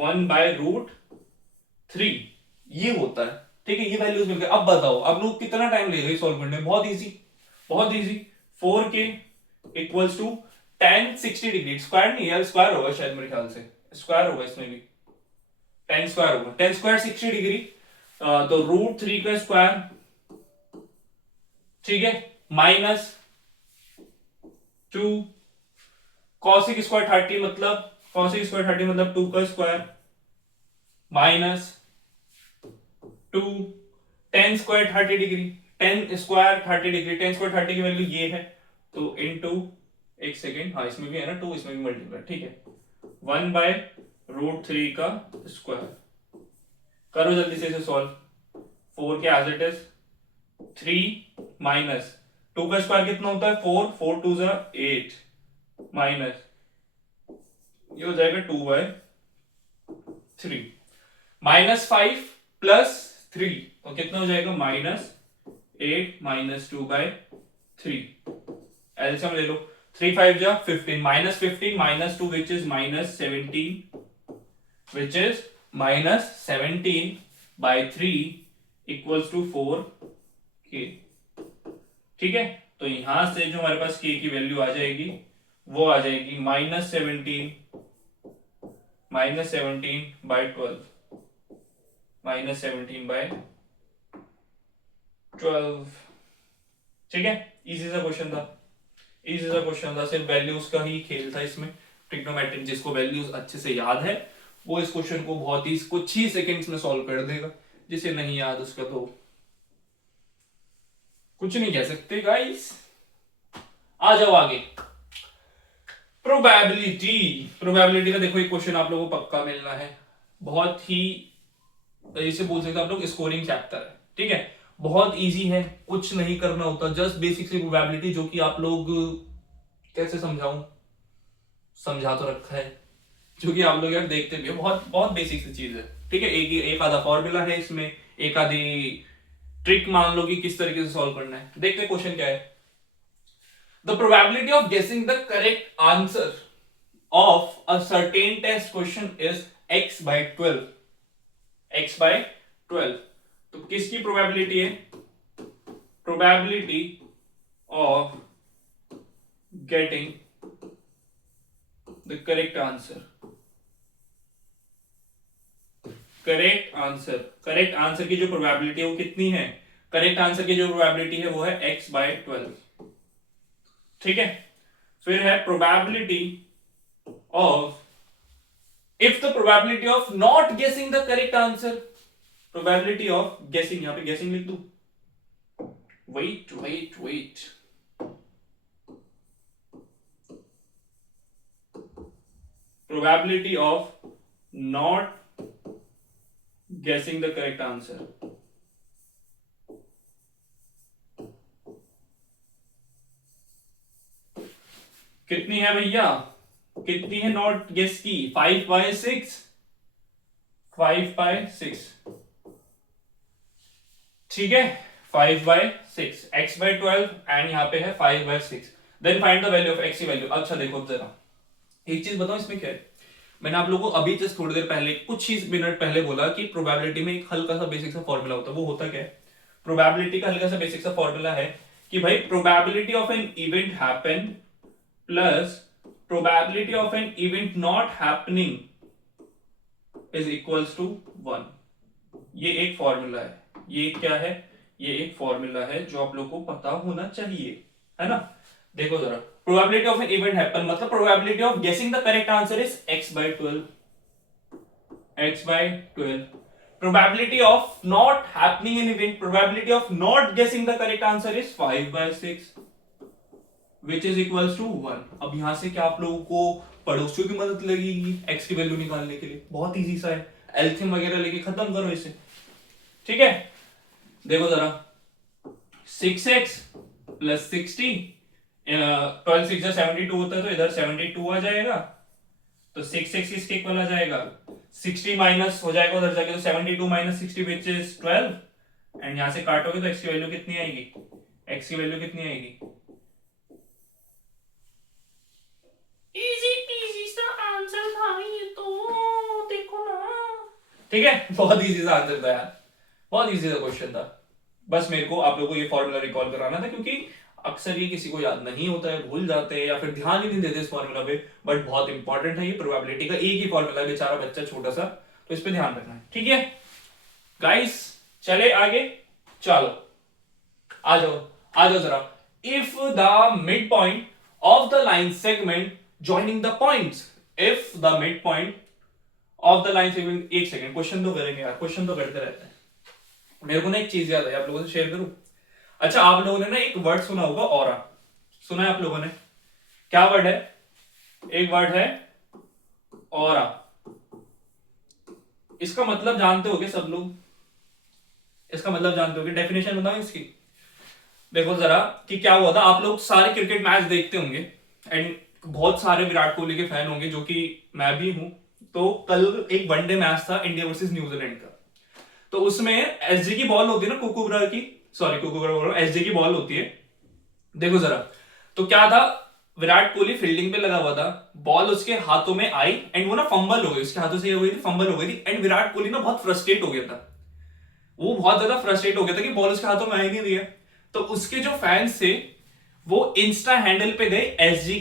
1/√3, ये होता है। ठीक है, ये वैल्यूज मिल गए। अब बताओ आप लोग कितना टाइम लगेगा सॉल्व करने में? बहुत इजी, बहुत easy. 4k equals to tan 60 degree, square नहीं यार, स्क्वायर होगा शायद, मेरे ख्याल से स्क्वायर होगा इसमें भी, tan स्क्वायर होगा, tan स्क्वायर 60 डिग्री, तो √3 का स्क्वायर, ठीक है, माइनस 2 cosec स्क्वायर 30 मतलब, cosec स्क्वायर 30 मतलब 2 का square, minus 2 tan square 30 degree, tan square 30 degree, tan square 30 की वैल्यू ये है, तो इनटू, एक सेकेंड, हाँ इसमें भी है ना 2, इसमें भी मल्टीप्लाई, ठीक है, 1/√3 का स्क्वायर। करो जल्दी से इसे सॉल्व। 4 के एज इट इज, 3 माइनस 2 का स्क्वायर कितना होता है? 4, 4 2 जा 8, माइनस ये हो जाएगा 2/3, माइनस 5 प्लस 3, तो कितना हो जाएगा? -8 माइनस 2/3। एलसीएम ले लो, 3 5 जा 15, -15 minus 2 which is -17, which is -17/3 equals to 4k। ठीक है, तो यहां से जो हमारे पास k की वैल्यू आ जाएगी वो आ जाएगी -17/12, -17/12। ठीक है, इजी सा क्वेश्चन था, इजी सा क्वेश्चन था, सिर्फ वैल्यूज का ही खेल था इसमें। ट्रिग्नोमेट्रिक जिसको वैल्यूज अच्छे से याद है वो इस क्वेश्चन को बहुत ही कुछ ही सेकंड्स में सॉल्व कर देगा, जिसे नहीं याद उसका तो कुछ नहीं कह सकते गाइस। आ जाओ आगे। प्रोबेबिलिटी, प्रोबेबिलिटी का देखो एक क्वेश्चन आप लोगों को पक्का मिलना है, बहुत ही इसे बोल सकते हैं आप लोग स्कोरिंग चैप्टर है। ठीक है, बहुत इजी है, कुछ नहीं करना होता, जस्ट बेसिक सी प्रोबेबिलिटी, जो कि आप लोग कैसे समझाऊं, समझा तो रखा है, जो कि आप लोग यार देखते भी हो, बहुत बहुत बेसिक सी चीज है। ठीक है, एक आधा फॉर्मूला है इसमें, एक आधी ट्रिक मान लो कि किस तरीके से सॉल्व करना है। देखते हैं क्वेश्चन क्या है। The probability of guessing the correct answer of a certain test question is x/12, x/12। तो किसकी प्रोबेबिलिटी है? Probability of getting the correct answer, correct answer, correct answer की जो प्रोबेबिलिटी है वो कितनी है? करेक्ट आंसर की जो प्रोबेबिलिटी है वो है x/12। ठीक है, फिर है probability of, if the probability of not guessing the correct answer, probability of guessing, यहां पे गेसिंग लिख दूं, wait, probability of not guessing the correct answer, कितनी है भैया? कितनी है नॉट गेस की? 5/6, 5/6। ठीक है, 5/6, x/12 एंड यहाँ पे है 5/6। Then find the value of x की वैल्यू। अच्छा देखो जरा, एक चीज बताओ इसमें क्या है। मैंने आप लोगों को अभी जस्ट थोड़ी देर पहले, कुछ ही मिनट पहले बोला कि प्रोबेबिलिटी में एक हल्का सा बेसिक सा फॉर्मूला होता है। वो होता क्या है? प्रोबेबिलिटी का हल्का सा बेसिक सा फॉर्मूला है कि भाई probability of an event happen plus probability of an event not happening is equals to 1। ये एक फॉर्मूला है, ये क्या है? ये एक फॉर्मूला है जो आप लोग को पता होना चाहिए, है ना। देखो जरा, probability of an event happen मतलब probability of guessing the correct answer is x/12, x/12। Probability of not happening an event, probability of not guessing the correct answer is 5/6 which is equals to 1। अब यहां से क्या आप लोगों को पड़ोसियों की मदद लगेगी x की वैल्यू निकालने के लिए? बहुत इजी सा है, एल्थियम वगैरह लेके खत्म करो इसे। ठीक है, देखो जरा, 6x प्लस 60, 12 6 72 होता है, तो इधर 72 आ जाएगा, तो 6x किसके इक्वल आ जाएगा? 60 माइनस हो जाएगा उधर जाके, तो 72 माइनस 60 विच इज 12, एंड यहां से काटोगे तो x की वैल्यू कितनी आएगी? x की वैल्यू कितनी आएगी? इजी पीजी सा आंसर था ये तो, देखो ना। ठीक है, बहुत इजी सा आंसर था यार, बहुत इजी सा क्वेश्चन था। बस मेरे को आप लोगों को ये फॉर्मूला रिकॉल कराना था, क्योंकि अक्सर ये किसी को याद नहीं होता है, भूल जाते हैं या फिर ध्यान ही नहीं देते इस फॉर्मूला पे। बट बहुत इंपॉर्टेंट है ये, प्रोबेबिलिटी का एक ही फॉर्मूला है, बेचारा बच्चा छोटा सा, तो इस पे ध्यान रखना है। ठीक है गाइस, चले आगे, चलो आ जाओ जरा। If the mid point of the line segment joining the points, if the mid point of the line segment, एक सेकंड, क्वेश्चन तो करेंगे यार, क्वेश्चन तो करते रहते हैं। मेरे को ना एक चीज याद है, आप लोगों से शेयर करूं। अच्छा, आप लोगों ने ना एक वर्ड सुना होगा, ऑरा, सुना है आप लोगों ने? क्या वर्ड है? एक वर्ड है ऑरा। इसका मतलब जानते होगे सब लोग, इसका मतलब जानते होगे, डेफिनेशन बताओ इसकी। देखो जरा कि क्या हुआ था, आप लोग सारे क्रिकेट मैच देखते होंगे एंड बहुत सारे विराट कोहली के फैन होंगे, जो कि मैं भी हूं। तो कल एक वनडे मैच था इंडिया वर्सेस न्यूजीलैंड का, तो उसमें एसजी की बॉल होती है ना, कुकुबरा की, सॉरी कुकुबरा बोल रहा हूं, एसजी की बॉल होती है। देखो जरा, तो क्या था, विराट कोहली फील्डिंग पे लगा हुआ था, बॉल उसके हाथों में आई एंड वो ना फंबल हो गई, उसके हाथों से ये हो गई थी, फंबल हो गई थी, एंड विराट कोहली ना बहुत फ्रस्ट्रेट हो गया था, वो बहुत ज्यादा फ्रस्ट्रेट हो गया था कि बॉल उसके हाथों में आ ही नहीं रही है। तो उसके जो फैंस थे वो इंस्टा हैंडल पे गए, एसजी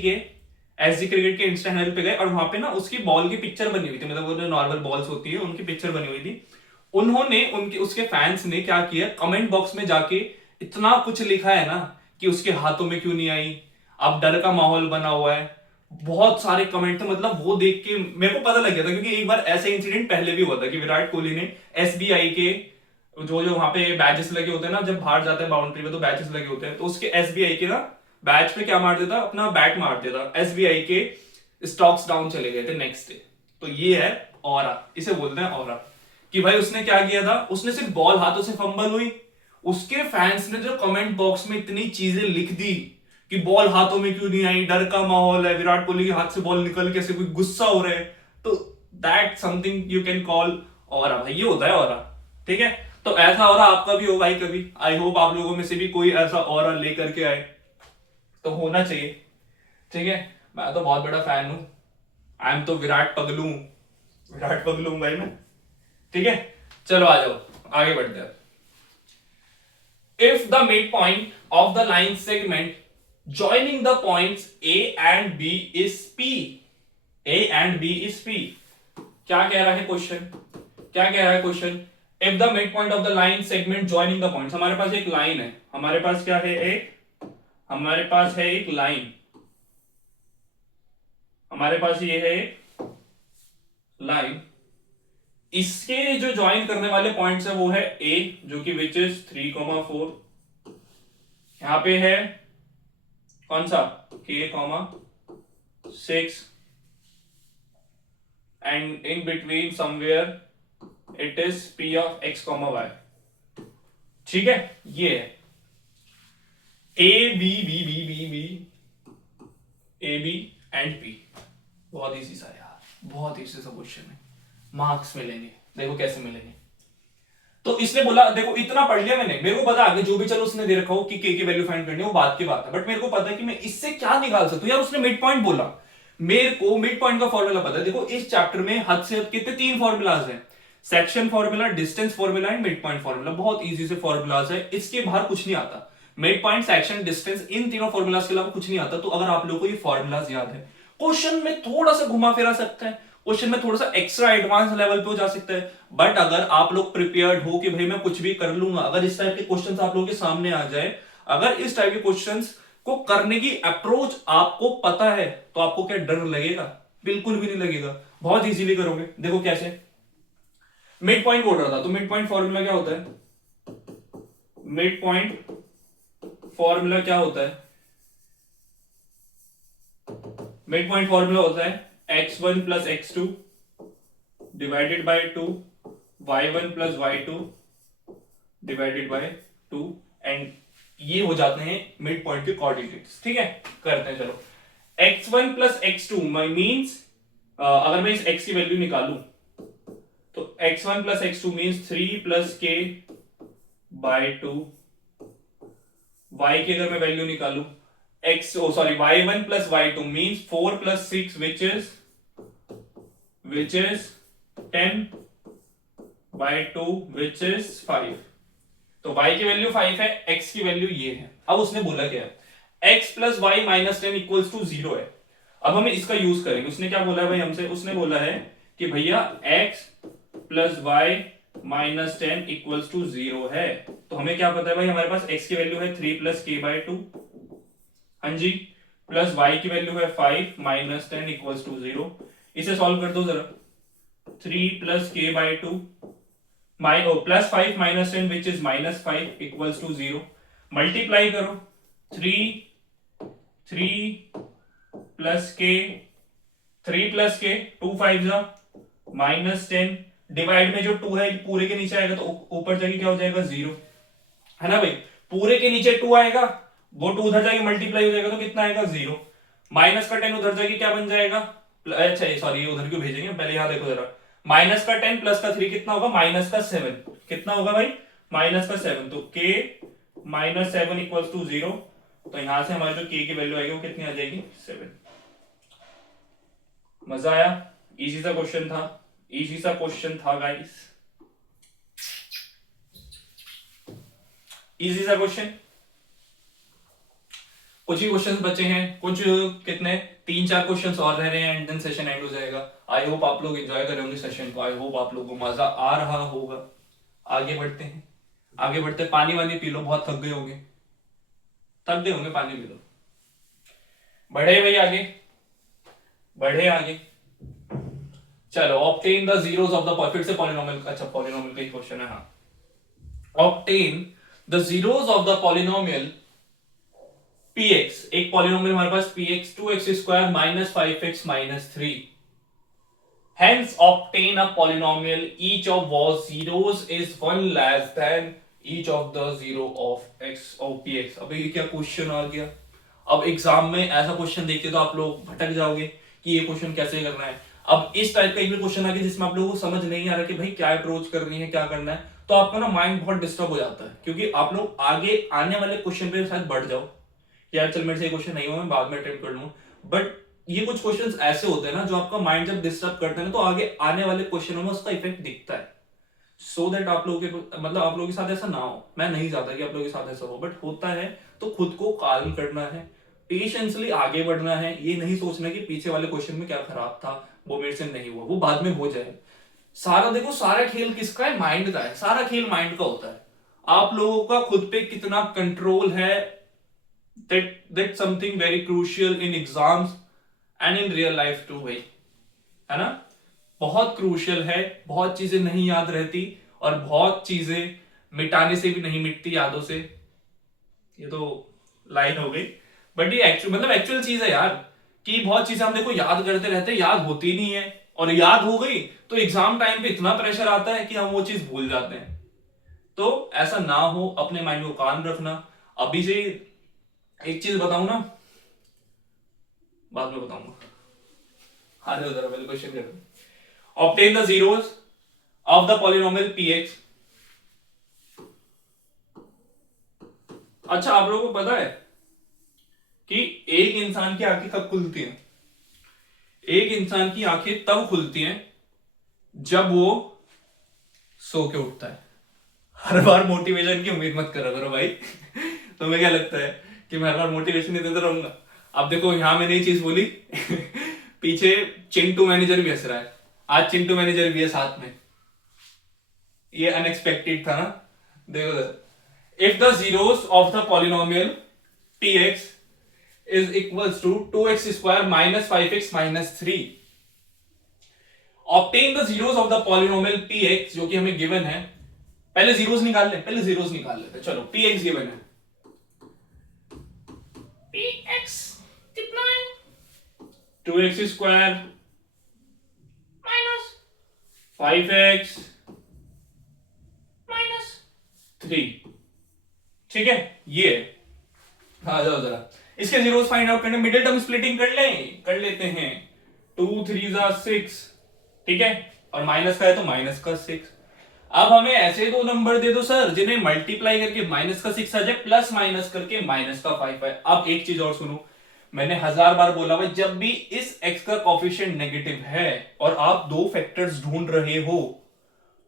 क्रिकेट के इंस्टा हैंडल पे गए और वहां पे ना उसकी बॉल की पिक्चर बनी हुई थी, मतलब वो जो नॉर्मल बॉल्स होती है उनकी पिक्चर बनी हुई थी। उन्होंने उनके उसके फैंस ने क्या किया, कमेंट बॉक्स में जाके इतना कुछ लिखा है ना कि उसके हाथों में क्यों नहीं आई, अब डर का माहौल बना हुआ है। बहुत सारे कमेंट थे, मतलब वो देख के मेरे को पता लग गया था, क्योंकि एक बार ऐसे इंसिडेंट पहले भी हुआ था कि विराट कोहली ने एसबीआई के जो जो वहां पे बैचेस लगे होते हैं ना, जब बाहर जाते हैं बाउंड्री में तो बैचेस लगे होते हैं, तो उसके एसबीआई के ना बैच पे क्या मार देता, अपना बैट मार देता, एसबीआई के स्टॉक्स डाउन चले गए थे नेक्स्ट डे। तो ये है ऑरा, इसे बोलते हैं ऑरा। कि भाई उसने क्या किया था, उसने सिर्फ बॉल हाथों से फंबल हुई, उसके फैंस ने जो कमेंट बॉक्स में इतनी चीजें लिख दी कि बॉल हाथों में क्यों नहीं आई, डर का माहौल है, विराट कोहली के हाथ से बॉल निकल कैसे, कोई गुस्सा हो रहा है। तो that something you can call aura, भाई ये होता है ऑरा। ठीक है, तो ऐसा ऑरा आपका भी हो भाई कभी, आई होप आप लोगों में से भी कोई ऐसा ऑरा लेकर के आए, तो होना चाहिए। ठीक है, मैं तो बहुत बड़ा फैन हूं, आई एम तो विराट पगलू, विराट पगलू हूं भाई मैं। ठीक है, चलो आ जाओ आगे बढ़ते हैं। If the midpoint of the line segment joining the points A and B is P, A and B is P, क्या कह रहा है क्वेश्चन, क्या कह रहा है question, if the mid point of the line segment joining the points, हमारे पास एक लाइन है, हमारे पास क्या है, एक हमारे पास है एक लाइन, हमारे पास ये है एक लाइन, इसके जो ज्वाइन करने वाले पॉइंट्स है वो है ए, जो कि विच इज 3,4, यहां पे है कौन सा k,6, and in between somewhere it is p of x, y। ठीक है, ये है a b b b b b a b and p। बहुत इजी सा यार, बहुत इजी सा क्वेश्चन है, मार्क्स मिलेंगे, देखो कैसे मिलेंगे। तो इसने बोला देखो इतना पढ़ लिया मैंने, मेरे को पता आगे जो भी चलो उसने दे रखा हो कि के वैल्यू फाइंड करनी है वो बात की बात है, बट मेरे को पता है कि मैं इससे क्या निकाल सकता हूं यार। उसने मिड पॉइंट बोला, मेरे को मिड पॉइंट का फॉर्मूला पता है। देखो इस चैप्टर में हद से हद कितने 3 फॉर्मूलाज हैं, section formula, distance formula and mid point formula. बहुत इजी से फॉर्मूलाज है, इसके बाहर कुछ नहीं आता। मिड पॉइंट, सेक्शन, डिस्टेंस, इन तीनों फॉर्मूलाज के अलावा कुछ नहीं आता। तो अगर आप लोगों को ये फॉर्मूलाज याद है, क्वेश्चन में थोड़ा सा घुमा फिरा सकता है, क्वेश्चन में थोड़ा सा एक्स्ट्रा एडवांस लेवल पे हो जा सकता है, बट अगर आप लोग प्रिपेयर्ड हो कि भाई मैं कुछ भी कर लूंगा, अगर इस टाइप के क्वेश्चंस आप लोगों के सामने आ जाए, अगर इस टाइप के क्वेश्चंस को करने की अप्रोच आपको पता है, तो आपको क्या डर लगेगा? बिल्कुल भी नहीं लगेगा, बहुत इजीली करोगे। देखो कैसे, मिड पॉइंट बोल रहा था, तो मिड पॉइंट फॉर्मूला क्या होता है, मिड पॉइंट फॉर्मूला क्या होता है, मिड पॉइंट फॉर्मूला होता है x1 plus x2 divided by 2, y1 plus y2 divided by 2, and ये हो जाते हैं मिड पॉइंट के कोऑर्डिनेट्स। ठीक है, करते हैं चलो। x1 प्लस x2 मींस, अगर मैं इस x की वैल्यू निकालूं तो x1 plus x2 means 3 plus k by 2, y की अगर मैं वैल्यू निकालूं y1 plus y2 means 4 plus 6 which is 10 by 2 which is 5। तो y की वैल्यू 5 है, x की वैल्यू ये है। अब उसने बोला क्या है, x plus Y minus 10 equals to 0 है। अब हमें इसका यूज करेंगे। उसने क्या बोला है भाई हमसे, उसने बोला है कि भैया x plus Y minus 10 equals to 0 है। तो हमें क्या पता है भाई, हमारे पास x की वैल्यू है 3 प्लस के बाय 2, हाँ जी, प्लस y की वैल्यू है 5 माइनस 10 इक्वल्स टू 0। इसे सॉल्व कर दो जरा, 3 plus K by 2 plus 5 minus 10 which is minus 5 equals to 0। Multiply करो, 3 प्लस के 2 5 जा माइनस 10, डिवाइड में जो 2 है पूरे के नीचे आएगा तो ऊपर जाके क्या हो जाएगा 0, है ना भाई। पूरे के नीचे 2 आएगा, वो 2 उधर जाके मल्टीप्लाई हो जाएगा तो कितना आएगा 0, माइनस का 10 उधर जाके क्या बन जाएगा, अच्छा सॉरी ये उधर क्यों भेजेंगे, पहले यहां देखो जरा, माइनस का 10 प्लस का 3 कितना होगा, माइनस का 7, कितना होगा भाई माइनस का 7। तो k माइनस 7 इक्वल्स टू 0। तो यहां से हमारी जो k की वैल्यू आएगी वो कितनी आ जाएगी 7। मजा आया, इजी सा क्वेश्चन था, इजी सा क्वेश्चन था गाइस, इजी सा क्वेश्चन। कुछ ही क्वेश्चंस बचे हैं, कुछ कितने 3-4 क्वेश्चंस और रह रहे हैं एंड देन सेशन एंड हो जाएगा। आई होप आप लोग एंजॉय कर रहे होंगे सेशन को, आई होप आप लोगों को मजा आ रहा होगा। आगे बढ़ते हैं, आगे बढ़ते हैं। पानी वानी पी लो, बहुत थक गए होंगे, थक गए होंगे, पानी पी लो। बढ़े भाई आगे, बढ़े आगे। चलो, obtain the zeros of the, फिर से पॉलिनोमियल, अच्छा पॉलिनोमियल का ही क्वेश्चन है। हाँ, obtain the zeros of the polynomial px, एक पॉलिनोमियल हमारे पास px 2x square minus 5x minus 3। Hence obtain a polynomial each of whose zeros is one less than each of the zero of x of px। अब ये क्या question आ गया? अब exam में ऐसा question देखते तो आप लोग भटक जाओगे कि ये क्वेश्चन कैसे करना है। अब इस टाइप का एक भी क्वेश्चन आ गया जिसमें आप लोगों को समझ नहीं आ रहा कि भाई क्या अप्रोच करनी है, क्या करना है, तो आपका ना माइंड बहुत डिस्टर्ब हो जाता है, क्योंकि आप लोग आगे आने वाले क्वेश्चन पे शायद बढ़ जाओ, यार चल मेरे से ये क्वेश्चन नहीं हुआ, मैं बाद में अटेम्प्ट कर लूँ। बट ये कुछ क्वेश्चंस ऐसे होते हैं ना जो आपका माइंड जब डिस्टर्ब करते हैं ना, तो आगे आने वाले क्वेश्चनों में उसका इफेक्ट दिखता है। सो दैट आप लोगों के, मतलब आप लोगों के साथ ऐसा ना हो। मैं नहीं चाहता कि आप लोगों के साथ ऐसा हो, बट होता है तो खुद को काल्म करना है, पेशेंसली आगे बढ़ना है। ये नहीं सोचना कि पीछे वाले क्वेश्चन में क्या खराब था, वो मेरे से नहीं हुआ, वो बाद में हो जाए। सारा देखो, सारा खेल किसका है? माइंड का है। सारा खेल माइंड का होता है। आप लोगों का खुद पे कितना कंट्रोल है, that's something very crucial in exams and in real life too भाई, है ना? बहुत क्रूशियल है। बहुत चीजें नहीं याद रहती और बहुत चीजें मिटाने से भी नहीं मिटती यादों से। ये तो लाइन हो गई, बट ये एक्चुअल, मतलब एक्चुअल चीज है यार, कि बहुत चीजें हम देखो याद करते रहते, याद होती नहीं है, और याद हो गई तो एग्जाम टाइम पे इतना प्रेशर आता है कि हम वो चीज भूल जाते हैं। तो ऐसा ना हो, अपने माइंड को काम रखना। अभी से एक चीज बताऊं ना, बाद में बताऊंगा। हाँ जरा पहले क्वेश्चन कर। Obtain the zeros of the polynomial px। अच्छा, आप लोगों को पता है कि एक इंसान की आंखें कब खुलती हैं? एक इंसान की आंखें तब खुलती हैं जब वो सो के उठता है। हर बार मोटिवेशन की उम्मीद मत करो करो भाई। तुम्हें क्या लगता है कि मैं हर बार मोटिवेशन नहीं देता रहूंगा? अब देखो, यहां मैंने ये चीज बोली पीछे चिंटू मैनेजर भी हंस रहा है। आज चिंटू मैनेजर भी है साथ में। ये अनएक्सपेक्टेड था ना? देखो sir, if the zeros of the polynomial px is equals to 2x square minus 5x minus 3, obtain the zeros of the polynomial px, जो कि हमें गिवन है। पहले जीरोस निकाल ले, पहले जीरोस निकाल लेते। चलो, px गिवन है, px कितना है? 2x square minus 5x minus 3। ठीक है, ये आ जाओ जरा इसके जीरोस फाइंड आउट करने। मिडिल टर्म स्प्लिटिंग कर लेते हैं। 2 3 6, ठीक है, और माइनस का है तो माइनस का 6। अब हमें ऐसे दो नंबर दे दो सर जिन्हें मल्टीप्लाई करके माइनस का 6 आ जाए, प्लस माइनस करके माइनस का 5 है। अब एक चीज और सुनो, मैंने 1000 बार बोला भाई, जब भी इस x का कोफिशिएंट नेगेटिव है और आप दो फैक्टर्स ढूंढ रहे हो,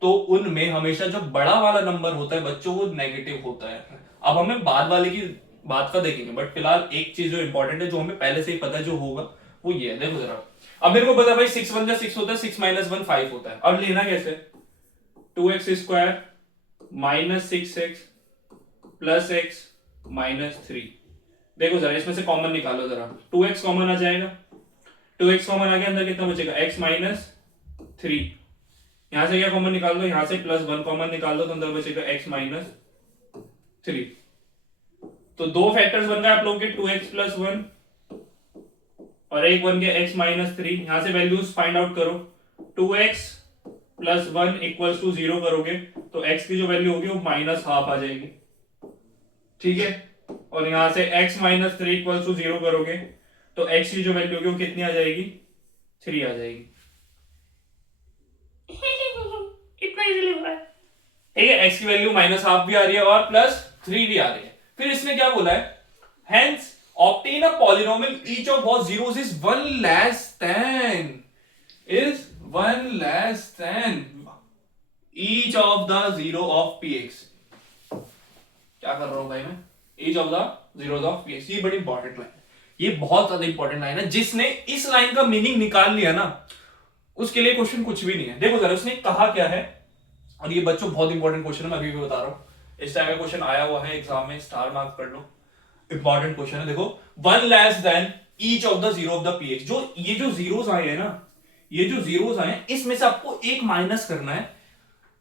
तो उनमें हमेशा जो बड़ा वाला नंबर होता है बच्चों, वो नेगेटिव होता है। अब हमें बाद वाले की बात का देखेंगे, बट फिलहाल एक चीज जो इंपॉर्टेंट है, जो हमें पहले से ही पता है जो होगा, वो ये है। देखो जरा, अब मेरे को पता भाई 6 1 6 होता है, 6 माइनस 1 5 होता है। अब लेना कैसे? 2x square minus 6x plus x minus 3। देखो जरा, इसमें से कॉमन निकालो जरा। 2x कॉमन आ जाएगा, 2x कॉमन आ गया, अंदर कितना बचेगा? x minus 3। यहां से क्या कॉमन निकाल दो? यहां से प्लस 1 कॉमन निकाल दो, तो अंदर बचेगा x माइनस 3। तो दो फैक्टर्स बन गए आप लोगों के, 2x प्लस 1 और एक बन गया x माइनस 3। यहां से वैल्यूज फाइंड आउट करो। 2x प्लस 1 इक्वल्स टू 0 करोगे तो x की जो वैल्यू होगी वो माइनस हाफ आ जाएगी, ठीक है। और यहां से x माइनस 3 इक्वल्स टू 0 करोगे तो x की जो वैल्यू होगी वो कितनी आ जाएगी? 3 आ जाएगी। इतना इजीली हो रहा है, ठीक है। x की वैल्यू माइनस हाफ भी आ रही है और प्लस 3 भी आ रही है। फिर इसने क्या बोला है? Hence obtain a polynomial each of whose zeros is 1 less than each of the zero of px। क्या कर रहा हूं भाई मैं? Each of the zeros of px. ये बड़ी इंपॉर्टेंट लाइन है, ये बहुत ज्यादा इंपॉर्टेंट लाइन है। जिसने इस लाइन का मीनिंग निकाल लिया ना, उसके लिए क्वेश्चन कुछ भी नहीं है। देखो जरा उसने कहा क्या है, और ये बच्चों बहुत इंपॉर्टेंट क्वेश्चन है, मैं अभी भी बता रहा हूं। इस टाइप का क्वेश्चन आया हुआ है एग्जाम में, स्टार मार्क कर लो, इंपॉर्टेंट क्वेश्चन है। देखो, one less than each of the zero of the px. जो ये जो जीरोस आए हैं ना, ये जो जीरोस आए हैं, इसमें से आपको एक माइनस करना है,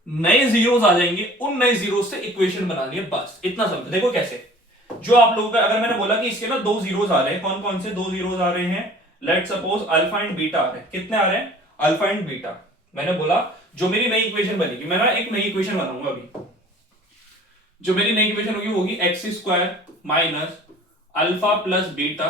नए जीरोस आ जाएंगे, उन नए जीरोस से इक्वेशन बनानी है, बस इतना समझो। देखो कैसे, जो आप लोगों का, अगर मैंने बोला कि इसके ना दो जीरोस आ रहे हैं, कौन कौन से दो जीरोस आ रहे हैं, let suppose alpha and beta आ रहे हैं। कितने आ रहे हैं? Alpha and beta. मैंने बोला जो मेरी नई इक्वेशन बनेगी, मैं ना एक नई इक्वेशन बनाऊंगा अभी। जो मेरी नई इक्वेशन होगी होगी x square minus alpha plus beta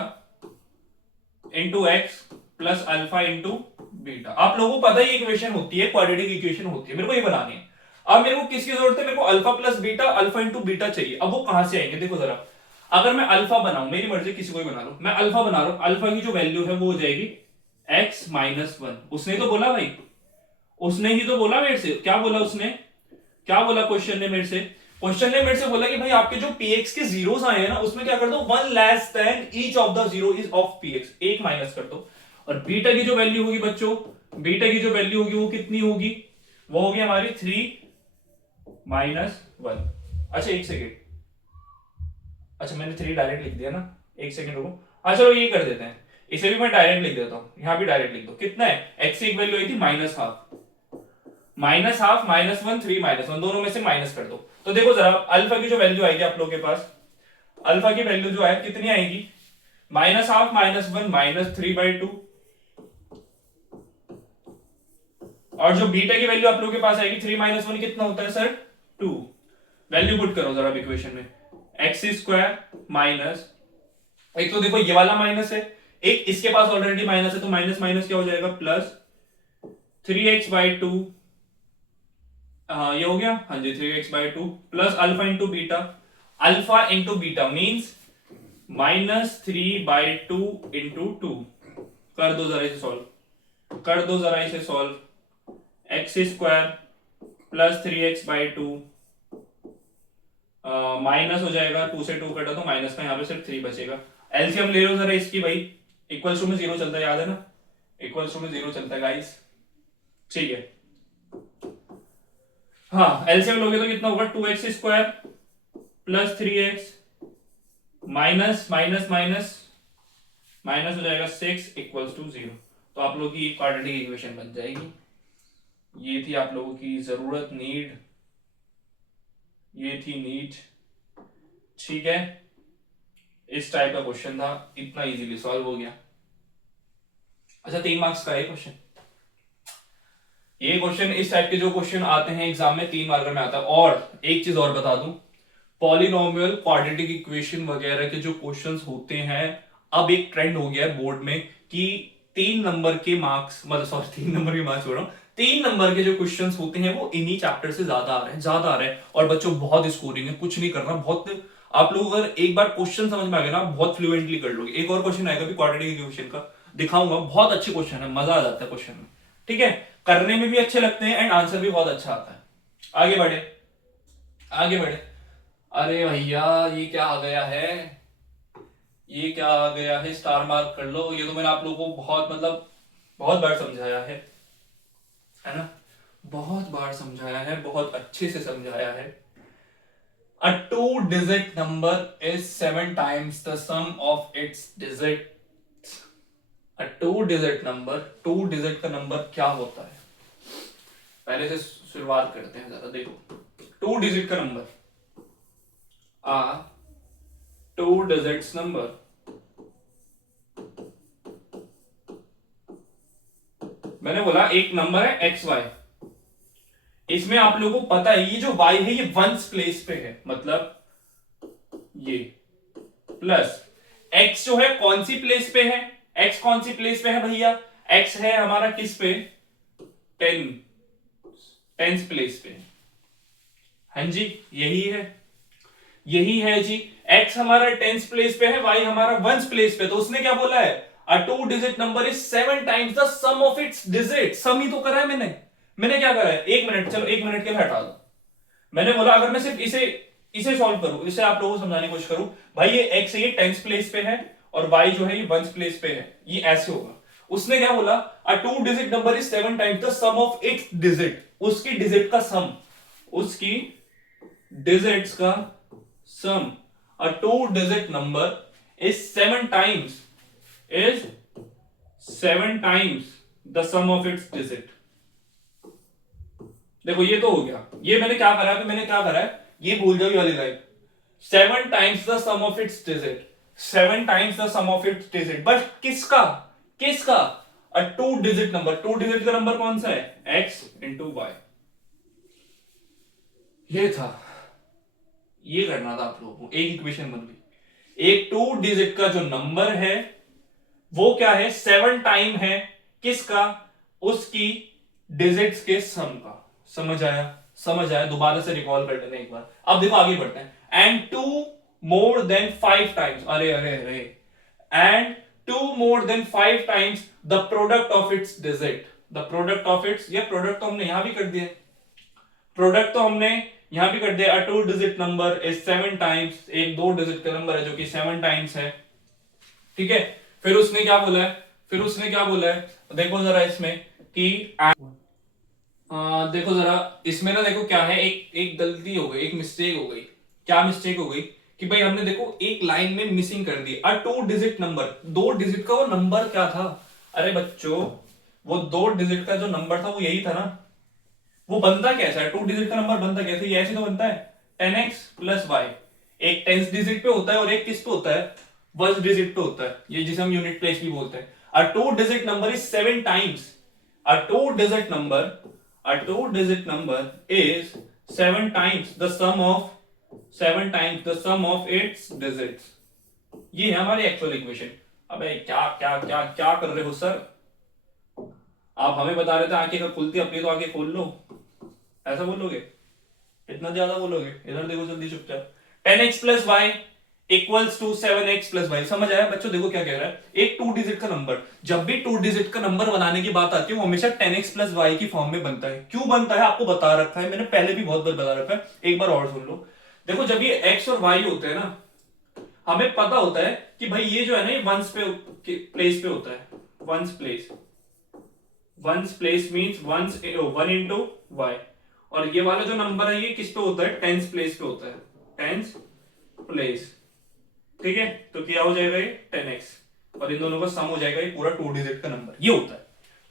into x plus alpha into beta. आप लोगों को पता ही इक्वेशन होती है, क्वाड्रेटिक इक्वेशन होती है, मेरे को ये बनानी है। अब मेरे को किसकी जरूरत है? मेरे को alpha plus beta, alpha into beta चाहिए। अब वो कहां से आएंगे? देखो जरा, अगर मैं अल्फा बनाऊं, मेरी मर्जी, किसी को भी बना लो, मैं अल्फा बना रहा हूं, अल्फा की जो वैल्यू है वो हो जाएगी एक्स माइनस वन। उसने तो बोला भाई, उसने ही तो बोला मेरे से। क्या बोला उसने? क्या बोला क्वेश्चन ने मेरे से? क्वेश्चन ने मेरे से बोला कि भाई आपके जो पीएक्स के जीरोस आए हैं ना, उसमें क्या कर दो, one less than each of the zero is of px, एक माइनस कर दो। और बीटा की जो वैल्यू होगी बच्चों, बीटा की जो वैल्यू होगी वो कितनी होगी? वो होगी हमारी 3 माइनस 1। अच्छा एक सेकेंड, अच्छा मैंने 3 डायरेक्ट लिख दिया ना, एक सेकेंड रुको। अच्छा चलो ये कर देते हैं, इसे भी मैं डायरेक्ट लिख देता हूं, यहां भी डायरेक्ट लिख दो। कितना है? एक्स की एक वैल्यू आई थी minus half, minus half minus 1, 3 minus 1, दोनों में से माइनस कर दो। तो देखो जरा, अल्फा की जो वैल्यू आएगी आप लोगों के पास, अल्फा की वैल्यू जो है कितनी आएगी? Minus half minus 1 minus 3/2। और जो बीटा की वैल्यू आप लोगों के पास आएगी 3 माइनस 1 कितना होता है सर? 2। वैल्यू पुट करो जरा इक्वेशन में, एक्स स्क्वायर माइनस, एक तो देखो ये वाला माइनस है, एक इसके पास ऑलरेडी माइनस है, तो माइनस माइनस क्या हो जाएगा? Plus 3x/2। हाँ ये हो गया, हाँ जी 3x/2 plus alpha into beta, alpha into beta means -3/2 into 2। कर दो जरा इसे सॉल्व, कर दो जरा इसे solve. X square plus 3x/2 minus हो जाएगा, 2 से 2 कटा तो माइनस का, यहाँ पे सिर्फ 3 बचेगा। एलसीएम ले लो जरा इसकी भाई, इक्वल्स टू में 0 चलता है, याद है ना, इक्वल्स टू में 0 चलता है गाइस, ठीक है। हाँ एलसीएम लोगे तो कितना होगा? 2x square plus 3x minus minus minus minus हो जाएगा 6 इक्वल्स टू 0। तो आप लोगों की क्वाड्रेटिक इक्वेशन बन जाएगी। ये थी आप लोगों की जरूरत, नीड, ये थी नीड, ठीक है। इस टाइप का क्वेश्चन था, इतना इजीली सॉल्व हो गया। अच्छा 3 मार्क्स का है क्वेश्चन। ये क्वेश्चन, इस टाइप के जो क्वेश्चन आते हैं एग्जाम में 3 मार्कर में आता है। और एक चीज और बता दूं, पॉलिनोमियल क्वाड्रेटिक इक्वेशन वगैरह के जो क्वेश्चंस होते हैं, अब एक ट्रेंड हो गया है बोर्ड में कि 3 नंबर के मार्क्स, मतलब सॉरी 3 नंबर के मार्क्स बोल रहा हूं, 3 नंबर के जो क्वेश्चंस होते हैं वो इन्हीं चैप्टर से ज्यादा आ रहे हैं, ज्यादा आ रहे हैं। और बच्चों बहुत स्कोरिंग है, कुछ नहीं करना, बहुत आप लोग अगर एक बार क्वेश्चन समझ में आ गया ना, बहुत फ्लुएंटली कर लोगे। एक और क्वेश्चन आएगा भी क्वाड्रेटिक इक्वेशन का, दिखाऊंगा, बहुत अच्छे क्वेश्चन है, मजा आ जाता है क्वेश्चन में, ठीक है, करने में भी अच्छे लगते हैं एंड आंसर भी बहुत अच्छा आता है। आगे बढ़े, आगे बढ़े। अरे भैया ये क्या आ गया है, ये क्या आ गया है, स्टार मार्क कर लो। ये तो मैंने आप लोगों को बहुत, मतलब बहुत बार समझाया है ना, बहुत बार समझाया है, बहुत अच्छे से समझाया है। A two-digit number is 7 times the sum of its digits. A two-digit number, 2 digit का नंबर क्या होता है? पहले से शुरुआत करते हैं जरा, देखो 2 डिजिट का नंबर, आ 2 डिजिट्स नंबर, मैंने बोला एक नंबर है एक्स वाई, इसमें आप लोगों को पता है ये जो y है ये वंस प्लेस पे है, मतलब ये, प्लस x जो है कौन सी प्लेस पे है, x कौन सी प्लेस पे है भैया? x है हमारा किस पे? 10th प्लेस पे। हाँ जी यही है, यही है जी, x हमारा 10th प्लेस पे है, y हमारा वंस प्लेस पे। तो उसने क्या बोला है? A two digit number is 7 times the sum of its digits। सम ही तो करा है मैंने क्या करा है? 1 मिनट, चलो 1 मिनट के लिए हटा दो। मैंने बोला अगर मैं सिर्फ इसे इसे सॉल्व करो, इसे आप लोगों को समझाने की कोशिश करूं। भाई ये x है, ये टेंस प्लेस पे है, और y जो है ये वंस प्लेस पे है, ये ऐसे होगा। उसने क्या बोला, a two digit number is 7 times the sum of its digit, उसकी डिजिट का सम, उसकी डिजिट्स का sum, a two digit number is 7 times the sum of its digit. देखो ये तो हो गया, ये मैंने क्या करा है, तो मैंने क्या करा है, ये भूल जाओ ये वाली line, 7 times the sum of its digit, 7 times the sum of its digit, but किसका, किसका, a two digit number, two digit का नंबर कौन सा है, x इंटू वाई। ये था, ये करना था आप लोगों को, एक इक्वेशन बन गई। एक टू डिजिट का जो नंबर है वो क्या है, 7 टाइम है किसका, उसकी डिजिट्स के सम का। समझ आया, समझ आया, दोबारा से रिकॉल कर लेते हैं एक बार। अब देखो आगे बढ़ते हैं। And two more than 5 times, अरे अरे अरे, and two more than 5 times the product of its digit, the product of its, ये प्रोडक्ट तो हमने यहां भी कर दिया, प्रोडक्ट तो हमने यहां भी कर दिया, to digit number is 7 times, एक दो डिजिट का नंबर है जो कि 7 टाइम्स है, ठीक है। फिर उसने क्या बोला है, फिर उसने क्या बोला है, देखो जरा इसमें कि देखो जरा इसमें ना, देखो क्या है, एक एक गलती हो गई, एक मिस्टेक हो गई। क्या मिस्टेक हो गई कि भाई हमने देखो एक लाइन में मिसिंग कर दी, अ टू डिजिट नंबर, दो डिजिट का वो नंबर क्या था, अरे बच्चों वो दो डिजिट का जो नंबर था वो यही था ना। वो बनता कैसा है, टू डिजिट का नंबर बनता कैसे, ये ऐसे तो बनता है 10x प्लस वाई, एक टेंस डिजिट पे होता है और एक किस पे होता है, वंस डिजिट पे होता है, ये जिसे हम यूनिट प्लेस भी बोलते हैं। A two digit number is 7 times, a two digit number, a two digit number is 7 times the sum of, 7 times the sum of its digits. ये है हमारी एक्चुअल इक्वेशन। अबे क्या क्या क्या क्या कर रहे हो सर, आप हमें बता रहे थे आंखें कब खुलती, अपनी तो आंखें खोल लो, ऐसा बोलोगे, इतना ज्यादा बोलोगे, इधर देखो जल्दी चुपचाप। 10x plus Y equals to 7x plus Y. समझ आया बच्चों, देखो क्या कह रहा है, एक टू डिजिट का नंबर, जब भी टू डिजिट का नंबर बनाने की बात आती है वो हमेशा 10x प्लस वाई की फॉर्म में बनता है। क्यों बनता है आपको बता रखा है मैंने, पहले भी बहुत बार बता रखा है, एक बार और सुन लो। देखो जब ये x और y होते हैं ना, हमें पता होता है कि भाई ये जो है ना, ये वंस पे प्लेस पे होता है, ones place, ones place means ones, one into Y. और ये वाला जो नंबर है ये किस पे होता है, टेंस प्लेस पे होता है, टेंस प्लेस, ठीक है। तो क्या हो जाएगा ये 10x, और इन दोनों का सम हो जाएगा ये पूरा टू डिजिट का नंबर, ये होता है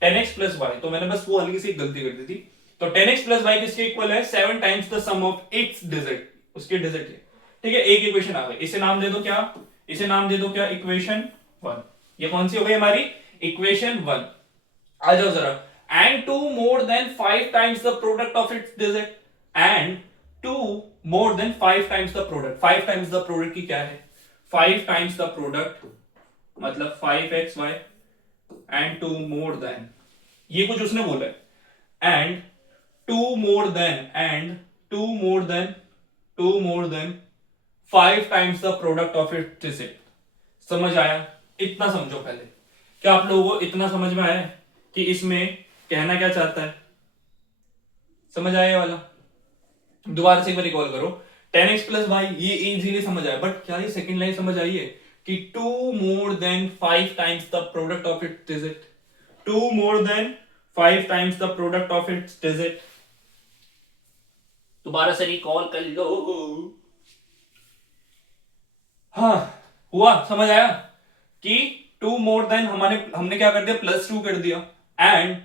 10x प्लस वाई। तो मैंने बस वो हल्की सी गलती कर दी थी। तो 10x प्लस वाई किसके इक्वल है, 7 times the sum of its digit, उसके डिजिट है, ठीक है। एक इक्वेशन आ गई, इसे नाम दे दो क्या, इसे नाम दे दो क्या, इक्वेशन 1। ये कौन सी हो गई हमारी, इक्वेशन 1। आ जाओ जरा, and two more than 5 times the product of its digit, and two more than 5 times the product, 5 times the product की क्या है, 5 टाइम्स द प्रोडक्ट मतलब 5xy, and two more then, ये कुछ उसने बोला है, and two more than, and two more than, two more than 5 times the product of its digit. समझ आया, इतना समझो पहले, क्या आप लोगों को इतना समझ में आया कि इसमें कहना क्या चाहता है, समझ आया ये वाला। दोबारा से एक बार रिकॉल करो, 10x प्लस वाई ये इजीली समझ आया, बट क्या ये सेकंड लाइन समझ आई है कि two more than 5 times the product of its digit, two more than 5 times the product of its digit. दोबारा से रिकॉल कर लो, हाँ हुआ, समझ आया कि टू मोर देन हमारे, हमने क्या कर दिया, +2 कर दिया, and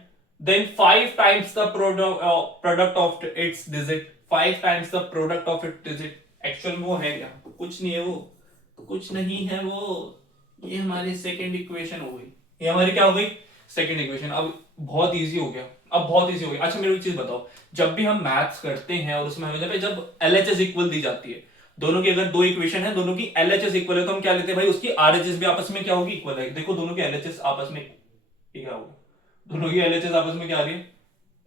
then 5 times the product of its digit, 5 times the product of its digit. Actual में वो है क्या, कुछ नहीं है वो, कुछ नहीं है वो, ये हमारी सेकंड इक्वेशन हो गई, ये हमारी क्या हो गई, सेकंड इक्वेशन। अब बहुत इजी हो गया, अब बहुत इजी हो गया। अच्छा मेरे को एक चीज बताओ, जब भी हम मैथ्स करते हैं और उसमें हमें जब LHS इक्वल दी जाती है, दोनों की अगर दो इक्वेशन है, दोनों की LHS इक्वल है, तो हम क्या लेते हैं भाई, उसकी RHS भी आपस में क्या होगी, इक्वल है। देखो दोनों की LHS आपस में क्या होगा, दोनों की LHS आपस में क्या आ रही है,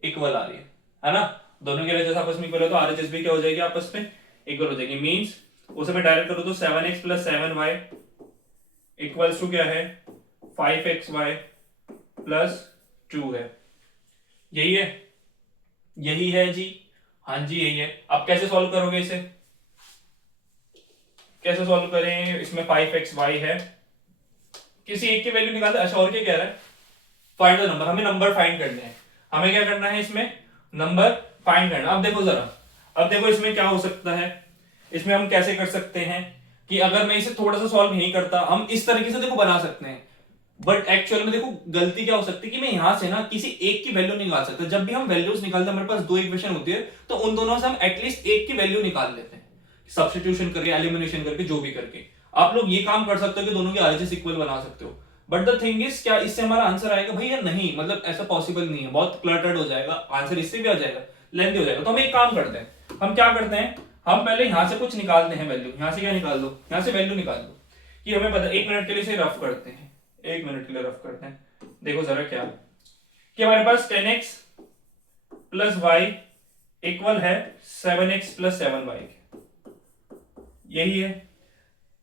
इक्वल आ रही है ना। दोनों की LHS आपस में इक्वल है तो RHS भी क्या हो जाएगी, आपस में इक्वल हो जाएगी। मींस उसे मैं डायरेक्ट करूं तो 7x plus 7y equals to क्या है, 5xy प्लस 2 है। यही है, यही है जी, हाँ जी यही है। अब कैसे सॉल्व करोगे इसे, कैसे सॉल्व करें, इसमें 5xy है, किसी एक की वैल्यू निकालते। अच्छा और क्या कह रहा है, फाइंड द नंबर, हमें नंबर फाइंड करने हैं। हमें क्या करना है इसमें, नंबर फाइंड करना। अब देखो जरा, अब देखो इसमें क्या हो सकता है, इसमें हम कैसे कर सकते हैं कि अगर मैं इसे थोड़ा सा सॉल्व नहीं करता, हम इस तरीके से देखो बना सकते हैं, बट एक्चुअल में देखो गलती क्या हो सकती है कि मैं यहां से ना किसी एक की वैल्यू निकाल सकता। जब भी हम वैल्यूज निकालते हैं, हमारे पास दो इक्वेशन होती है, तो उन दोनों से हम एटलीस्ट एक की वैल्यू निकाल लेते हैं, सब्स्टिट्यूशन करके, एलिमिनेशन करके, जो भी करके। आप लोग ये काम कर सकते हो कि दोनों के आरएचएस इक्वल बना सकते हो, बट द थिंग इज, क्या इससे हमारा आंसर आएगा भैया? नहीं, मतलब ऐसा पॉसिबल नहीं है, बहुत क्लटर्ड हो जाएगा आंसर, इससे भी आ जाएगा, लेंथी हो जाएगा। तो हम एक काम करते हैं, हम क्या करते हैं, हम पहले यहां से कुछ निकालते हैं वैल्यू। यहां से क्या निकाल दो, यहां से वैल्यू निकाल दो, कि हमें पता, 1 मिनट के लिए इसे रफ करते हैं, 1 मिनट के लिए रफ करते हैं। देखो जरा क्या, कि हमारे पास 10x प्लस वाई इक्वल है 7x प्लस 7y, यही है।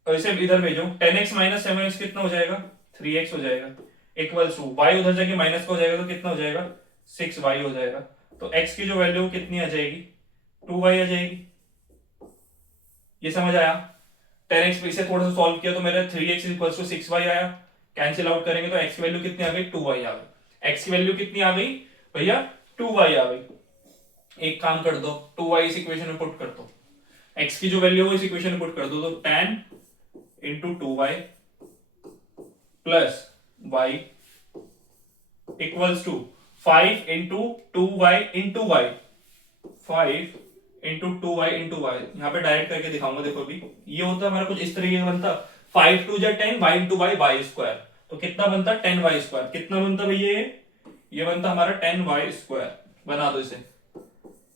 और इसे इधर भेजो, 10x माइनस 7x कितना हो जाएगा, 3x हो जाएगा, इक्वल टू y उधर जाके माइनस का हो जाएगा तो कितना हो जाएगा, 6y हो जाएगा। तो x की जो वैल्यू कितनी आ जाएगी, 2y आ जाएगी। ये समझ आया? 10x पे इसे थोड़ा सा सॉल्व किया तो मेरा 3x इक्वल टू 6y आया, कैंसिल आउट करेंगे तो x की वैल्यू कितनी आ गई, 2y आ गई। x की वैल्यू कितनी आ गई भैया, 2y आ गई। एक काम कर दो, 2y इस इक्वेशन में पुट कर दो, x की जो वैल्यू है इस इक्वेशन में पुट कर दो, तो tan into 2y plus y equals to 5 into 2y into Y, 5 into 2y into Y. यहाँ पे डायरेक्ट करके दिखाऊंगा, देखो अभी ये होता हमारा कुछ इस तरीके का बनता, 5 two 10 y into Y, Y square, तो कितना बनता 10y स्क्वायर, कितना बनता भैया, ये बनता हमारा 10y स्क्वायर। बना दो इसे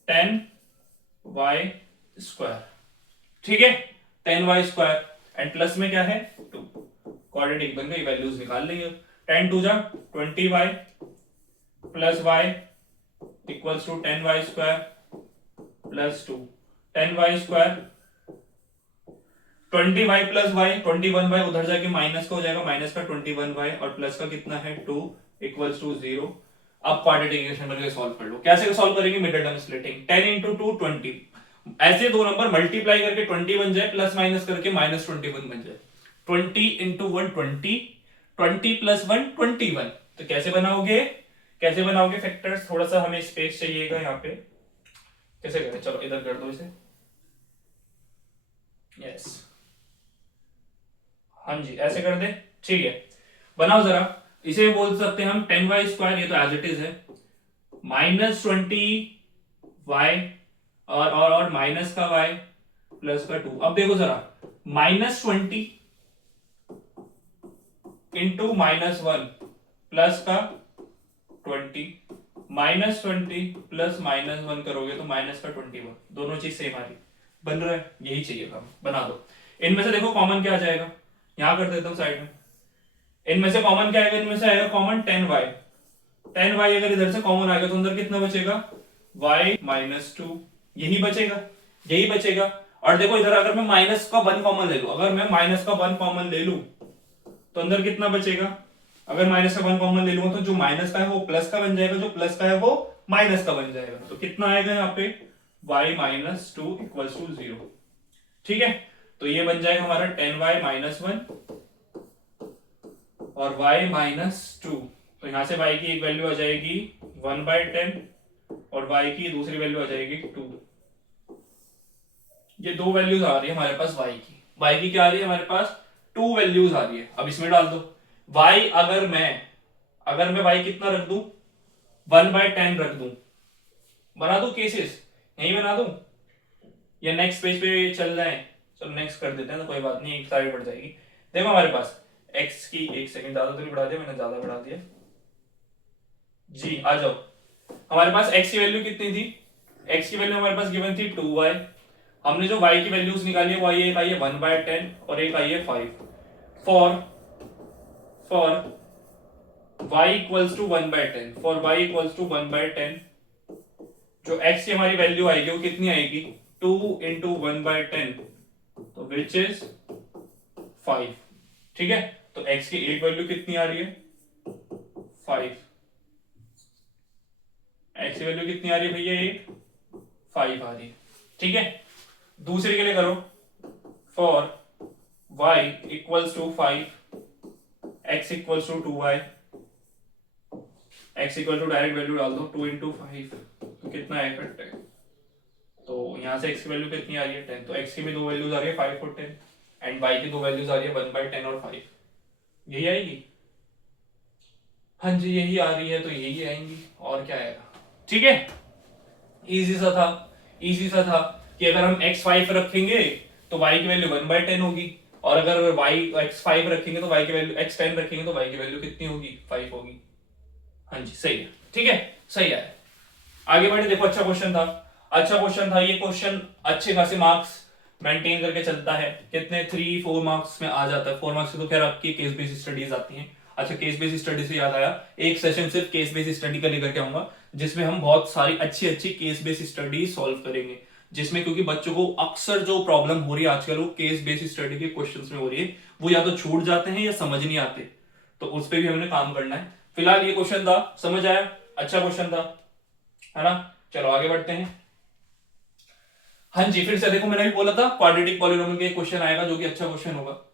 10y स्क्वायर, ठीक है, 10y स्क्वायर, एंड प्लस में क्या है 2, क्वाड्रेटिक बन गई, वैल्यूज निकाल लेंगे। 10 टू जा 20y plus y equals to 10y square plus 2, 10y square, 20y plus y, 21y उधर जाके माइनस का हो जाएगा, माइनस का 21y और प्लस का कितना है 2 इक्वल्स टू 0। अब क्वाड्रेटिक इक्वेशन करके सॉल्व कर लो। कैसे सॉल्व करेंगे, मिडिल टर्म स्प्लिटिंग, 10 इंटू 2 20, ऐसे दो नंबर मल्टीप्लाई करके 20 बन जाए, प्लस माइनस करके माइनस 21 बन जाए। 20 इंटू 1 20, 20 प्लस 1 21। तो कैसे बनाओगे, कैसे बनाओगे फैक्टर्स, थोड़ा सा हमें स्पेस चाहिएगा यहाँ पे, कैसे करें, चलो इधर कर दो इसे, यस, हाँ जी ऐसे कर दे, ठीक है। बनाओ जरा, इसे बोल सकते हैं हम 10y स्क्वायर, ये तो एज इट इज है, माइनस 20y और माइनस का y प्लस का 2। अब देखो जरा, माइनस 20 इंटू माइनस 1 प्लस का 20, माइनस 20 प्लस माइनस 1 करोगे तो माइनस का 21, दोनों चीज सेम आ रही, बन रहा है, यही चाहिए था, बना दो। इनमें से देखो कॉमन क्या आ जाएगा, यहां कर देता हूं साइड में, इनमें से कॉमन क्या आएगा, इनमें से आएगा कॉमन 10y, 10y अगर इधर से कॉमन आएगा तो अंदर कितना बचेगा, y माइनस 2, यही बचेगा, यही बचेगा। और देखो इधर अगर मैं माइनस का 1 कॉमन ले लूं, अगर मैं माइनस का 1 कॉमन ले लूं तो अंदर कितना बचेगा, अगर माइनस का 1 कॉमन ले लूंगा तो जो माइनस का है वो प्लस का बन जाएगा, जो प्लस का है वो माइनस का बन जाएगा, तो कितना आएगा यहाँ पे y माइनस 2 इक्वल्स टू 0, ठीक है। तो ये बन जाएगा हमारा 10y माइनस 1 और y माइनस 2, तो यहां से y की एक वैल्यू आ जाएगी 1/10 और y की दूसरी वैल्यू आ जाएगी 2। ये दो वैल्यूज आ रही है हमारे पास y की क्या आ रही है हमारे पास, 2 वैल्यूज आ रही है। अब इसमें डाल दो y, अगर मैं y कितना रख दूं, 1/10 रख दूं, बना दूं केसेस, यही बना दूं या नेक्स्ट पेज पे चल जाए, चलो नेक्स्ट कर देते हैं, तो कोई बात नहीं, एक साइड बढ़ जाएगी। देखो हमारे पास x की, एक सेकंड, ज्यादा तो नहीं बढ़ा दिया मैंने, ज्यादा बढ़ा दिया जी, आ जाओ। हमारे पास x की वैल्यू कितनी थी, x की वैल्यू हमारे पास गिवन थी 2y, हमने जो y की वैल्यूज निकाली है वो एक आई है 1/10 और एक आई है 5, for y equals to 1/10, for y equals to 1/10, जो x की हमारी वैल्यू आएगी वो कितनी आएगी, 2 इंटू 1/10, तो विच इज 5, ठीक है। तो x की एक वैल्यू कितनी आ रही है 5, x की वैल्यू कितनी आ रही है भैया, एक 5 आ रही है, ठीक है। दूसरे के लिए करो, for y equals to 5, x equals to 2y, x equal to direct value डाल दो 2 इंटू 5, तो कितना है इफेक्ट है, तो यहाँ से x की वैल्यू कितनी आ रही है 10, तो x की भी दो वैल्यूज आ रही है 5 और 10, एंड y की दो वैल्यूज आ रही है 1/10 और 5, यही आएगी। हाँ जी यही आ रही है, तो यही आएंगी और क्या आएगा। ठीक है, इजी सा था, इजी सा था कि अगर हम x5 रखेंगे तो y की वैल्यू 1/10 होगी, और अगर y x5 रखेंगे तो y की वैल्यू x10 रखेंगे तो y की वैल्यू कितनी होगी 5 होगी। हाँ जी सही है, ठीक है, सही है। आगे बढ़े, देखो अच्छा क्वेश्चन था, अच्छा क्वेश्चन था ये। क्वेश्चन अच्छे खासे मार्क्स मेंटेन करके चलता है, कितने 3-4 मार्क्स में आ जाता है। 4 मार्क्स की तो खैर आपकी केस बेस्ड स्टडीज आती हैं। अच्छा, केस बेस्ड स्टडी से याद आया, एक सेशन सिर्फ केस बेस्ड स्टडी का लेकर के आऊंगा, जिसमें हम बहुत सारी अच्छी अच्छी केस बेस्ड स्टडी सॉल्व करेंगे, जिसमें क्योंकि बच्चों को अक्सर जो प्रॉब्लम हो रही है आजकल वो केस बेस्ड स्टडी के क्वेश्चंस में हो रही है, वो या तो छूट जाते हैं या समझ नहीं आते, तो उस पर भी हमने काम करना है। फिलहाल ये क्वेश्चन था, समझ आया, अच्छा क्वेश्चन था, है ना। चलो आगे बढ़ते हैं। हाँ जी, फिर से देखो, मैंने भी बोला था क्वाड्रेटिक पॉलिनोमियल का क्वेश्चन आएगा जो कि अच्छा क्वेश्चन होगा।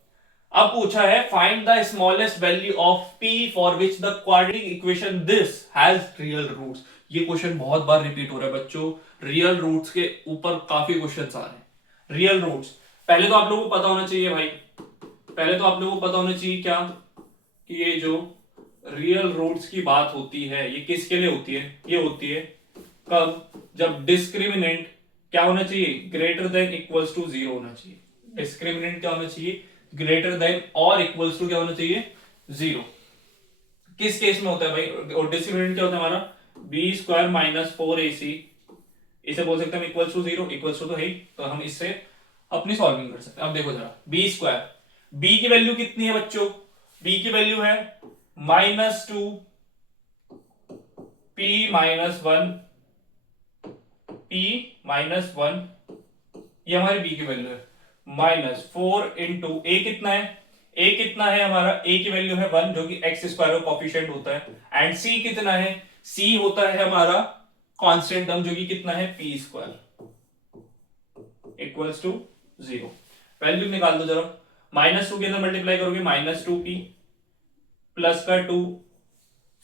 अब पूछा है find the smallest value of p for which the quadratic equation this has real roots. ये क्वेश्चन बहुत बार रिपीट हो रहा है बच्चों, रियल रूट्स के ऊपर काफी क्वेश्चंस आ रहे हैं। रियल रूट्स, पहले तो आप लोगों को पता होना चाहिए भाई, पहले तो आप लोगों को पता होना चाहिए क्या, कि ये जो रियल रूट्स की बात होती है ये किसके लिए होती है, ये होती है कब, जब डिस्क्रिमिनेंट क्या होना चाहिए, ग्रेटर देन इक्वल्स टू 0 होना चाहिए। डिस्क्रिमिनेंट क्या होना चाहिए, ग्रेटर देन और इक्वल्स टू क्या होना चाहिए 0। किस केस में होता है भाई, और डिस्क्रिमिनेंट क्या होता है हमारा, b² माइनस 4ac, इसे बोल सकते हैं इक्वल्स टू 0, इक्वल्स टू तो है ही, तो हम इससे अपनी सॉल्विंग कर सकते हैं। अब देखो जरा, b², b की वैल्यू कितनी है बच्चों, b की वैल्यू है -2 p -1, ये हमारी b की वैल्यू है, -4 इंटू a कितना है, a कितना है हमारा, a की वैल्यू है 1 जो कि x² का कोफिशिएंट होता है, एंड c कितना है, c होता है हमारा कांस्टेंट टर्म जो कि कितना है p² इक्वल्स टू 0। वैल्यू निकाल दो जरा, -2 के अंदर मल्टीप्लाई करोगे -2p प्लस का 2,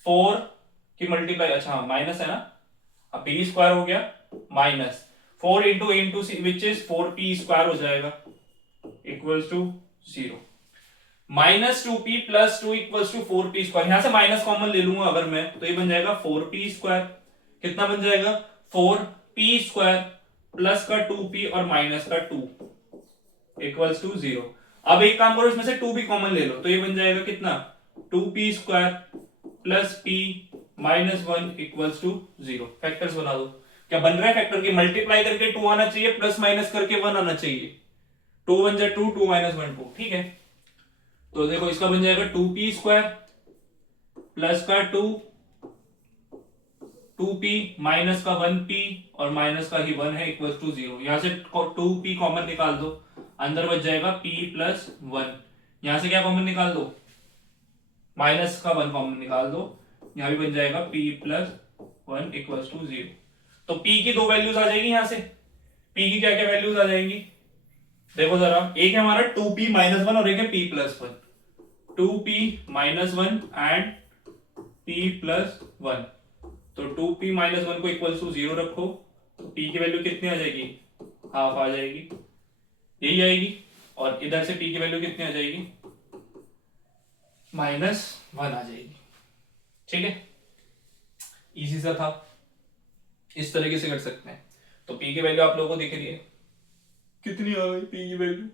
4 की मल्टीप्लाई, अच्छा माइनस है ना, अब p² हो गया, -4 into a into c which is 4p² हो जाएगा equals to 0। -2p plus 2 equals to 4p², यहां से माइनस कॉमन ले लूंगा अगर मैं, तो ये बन जाएगा 4p², कितना बन जाएगा 4p² प्लस का 2p और माइनस का 2 इक्वल्स टू 0। अब एक काम करो, इसमें से 2 भी कॉमन ले लो, तो ये बन जाएगा कितना 2p² plus p -1 equals to 0। Factors बना दो, क्या बन रहा है फैक्टर के, मल्टीप्लाई करके 2 आना चाहिए, प्लस माइनस करके 1 आना चाहिए, 2 1 जा 2, 2 - 1 2, ठीक है। तो देखो इसका बन जाएगा 2p² प्लस का 2, 2p माइनस का 1p और माइनस का ही 1 है इक्वल्स टू 0। यहां से 2p कॉमन निकाल दो, अंदर बच जाएगा p प्लस 1, यहां से क्या कॉमन निकाल दो, माइनस का 1 कॉमन निकाल दो, यहां भी बन जाएगा p प्लस 1 इक्वल्स टू 0। तो p की दो वैल्यूज आ जाएगी, यहां से p की क्या क्या वैल्यूज आ जाएंगी, देखो जरा, एक है हमारा 2p -1 और एक है p plus 1, 2p -1 and p plus 1, तो 2p -1 को इक्वल्स टू 0 रखो, तो p की वैल्यू कितनी आ जाएगी, हाफ आ जाएगी, यही आएगी, और इधर से p की वैल्यू कितनी आ जाएगी, -1 आ जाएगी। ठीक है, इजी सा था, इस तरीके से कर सकते हैं। तो p की वैल्यू आप लोगों को दिख रही है, कितनी आ गई p की वैल्यू,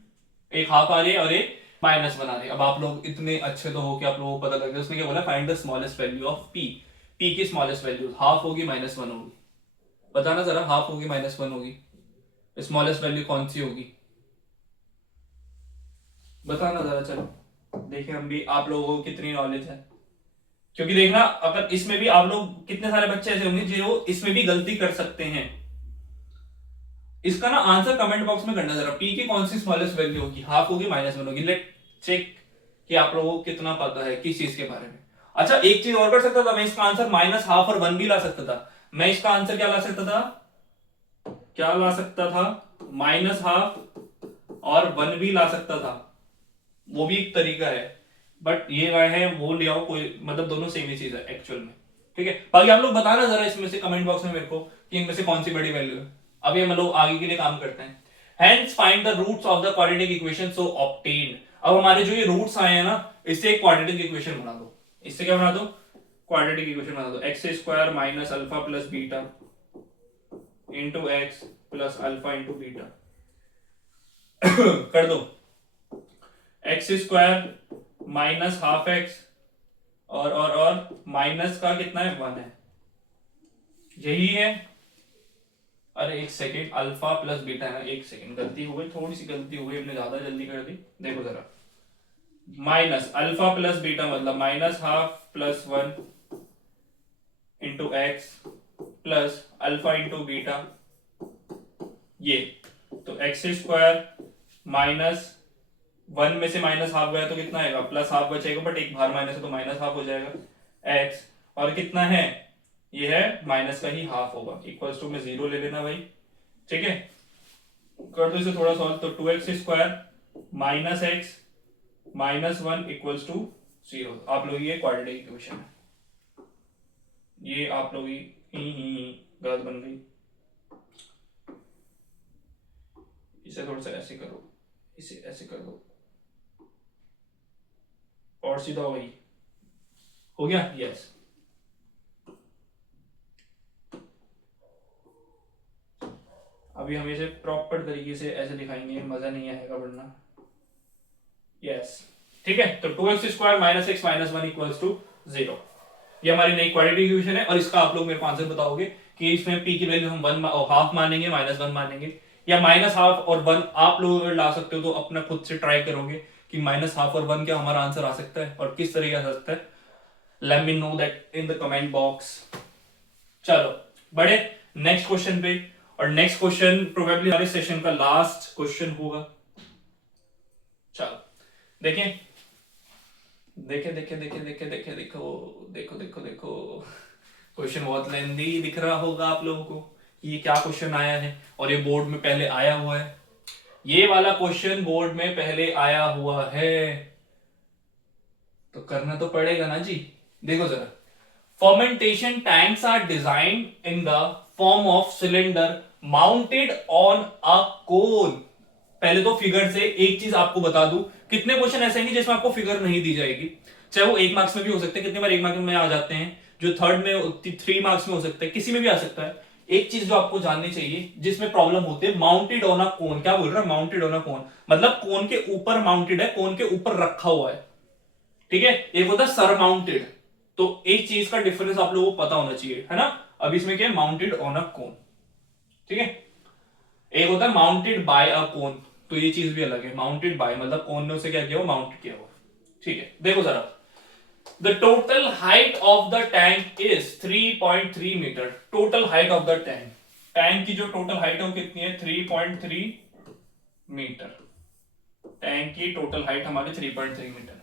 एक हाफ आ रही है और एक -1 आ रही है। अब आप लोग इतने अच्छे तो हो कि आप लोगों को पता लग गया, उसने क्या बोला, find the smallest value of p, p की स्मॉलेस्ट वैल्यू हाफ होगी -1 होगी, बताना जरा, हाफ होगी -1 होगी, स्मॉलेस्ट वैल्यू कौन सी होगी, बताना जरा, चलो देखें हम भी आप लोगों को कितनी नॉलेज है। क्योंकि देखना, अगर इसमें भी आप लोग, कितने सारे बच्चे ऐसे होंगे जो इसमें भी गलती कर सकते हैं। इसका ना आंसर कमेंट बॉक्स में करना जरा, p की कौन सी स्मॉलेस्ट वैल्यू होगी, हाफ होगी -1 होगी, लेट चेक कि आप लोगों को कितना पता है किस चीज के बारे में। अच्छा, एक चीज और कर सकता था मैं, इसका आंसर -1/2 और 1 भी ला सकता था। मैं इसका आंसर क्या ला सकता था, क्या ला सकता था, -1/2 और 1 भी ला सकता था। वो भी एक तरीका है, बट ये वाला है वो ले आओ, कोई मतलब दोनों सेम ही चीज है एक्चुअल में। ठीक है, बाकी आप लोग बताना जरा इसमें से कमेंट बॉक्स में मेरे को कि इनमें से कौन सी बड़ी वैल्यू है। अब ये हम लोग आगे के लिए काम करते हैं। Hence find the roots of the quadratic equation so obtained। अब हमारे जो ये रूट्स आए हैं ना, इससे एक क्वाड्रेटिक इक्वेशन बना दो। इससे क्या बना दो? क्वाड्रेटिक इक्वेशन बना दो। X square minus alpha plus beta into x plus alpha into beta कर दो। X square minus half x और माइनस का कितना है? 1 है, यही है। अरे एक सेकेंड, अल्फा प्लस बीटा है ना, एक सेकेंड, गलती हो गई, थोड़ी सी गलती हो गई, हमने ज्यादा जल्दी कर दी। देखो जरा, माइनस अल्फा प्लस बीटा मतलब minus half plus 1 into x plus alpha into beta, ये तो एक्स स्क्वायर माइनस 1 में से माइनस हाफ गया तो कितना आएगा? प्लस हाफ बचेगा, बट एक बाहर माइनस है तो माइनस हाफ हो जाएगा एक्स, और कितना है? ये है माइनस का ही हाफ होगा, इक्वल्स टू में 0 ले लेना भाई। ठीक है, कर दो इसे थोड़ा सॉल्व, तो 2x square minus x minus 1 equals to 0। आप लोग ये क्वाड्रेटिक इक्वेशन है, ये आप लोग ही गलत बन गई। इसे थोड़ा सा ऐसे करो, इसे ऐसे कर दो और सीधा वही हो गया। यस, अभी हम इसे प्रॉपर तरीके से ऐसे दिखाएंगे, मजा नहीं आएगा वरना। यस, ठीक है, तो 2x square minus x minus 1 equals to 0, ये हमारी नई क्वाड्रेटिक इक्वेशन है। और इसका आप लोग मेरे को आंसर बताओगे कि इसमें p की वैल्यू हम 1 हाफ मानेंगे, माइनस 1 मानेंगे, या माइनस हाफ और 1 आप लोग अगर ला सकते हो तो अपना खुद से ट्राई करोगे कि माइनस हाफ और 1 क्या हमारा आंसर आ सकता है और किस तरीके आ सकता है। Let me know that in the comment box. चलो बड़े नेक्स्ट क्वेश्चन पे, और नेक्स्ट क्वेश्चन प्रोबेबली हमारे सेशन का लास्ट क्वेश्चन होगा। चलो देखें, देखे देखे देखे देखे देखे देखो देखो देखो देखो, क्वेश्चन बहुत लेंदी दिख रहा होगा आप लोगों को कि ये क्या क्वेश्चन आया है, और ये बोर्ड में पहले आया हुआ है। ये वाला क्वेश्चन बोर्ड में पहले आया हुआ है, तो करना तो पड़ेगा ना जी। देखो जरा, fermentation tanks are designed in the form of cylinder mounted on a cone. पहले तो फिगर से एक चीज आपको बता दूं, कितने क्वेश्चन ऐसे हैं जिसमें आपको फिगर नहीं दी जाएगी, चाहे वो 1 मार्क्स में भी हो सकते हैं, कितने बार 1 मार्क्स में आ जाते हैं, जो थर्ड में 3 मार्क्स में हो सकता है, किसी में भी आ सकता है। एक चीज जो आपको जाननी चाहिए जिसमें प्रॉब्लम होती है, माउंटेड ऑन अ कोन। क्या बोल रहा है? माउंटेड ऑन अ कोन मतलब कोन के ऊपर माउंटेड है, कोन के ऊपर रखा हुआ है। ठीक है, एक होता है सरमाउंटेड, तो एक चीज का डिफरेंस आप लोगों को पता होना चाहिए, है ना। अब इसमें क्या है? माउंटेड ऑन अ कोन, ठीक है। एक होता है माउंटेड बाय अ कोन, तो ये चीज भी अलग है। माउंटेड बाय मतलब कोन ने उसे क्या किया? माउंट किया हुआ। ठीक है, देखो जरा, the total height of the tank is 3.3 meter. Total height of the tank, tank की जो टोटल हाइट है वो कितनी है? 3.3 मीटर। टैंक की टोटल हाइट हमारी 3.3 meter.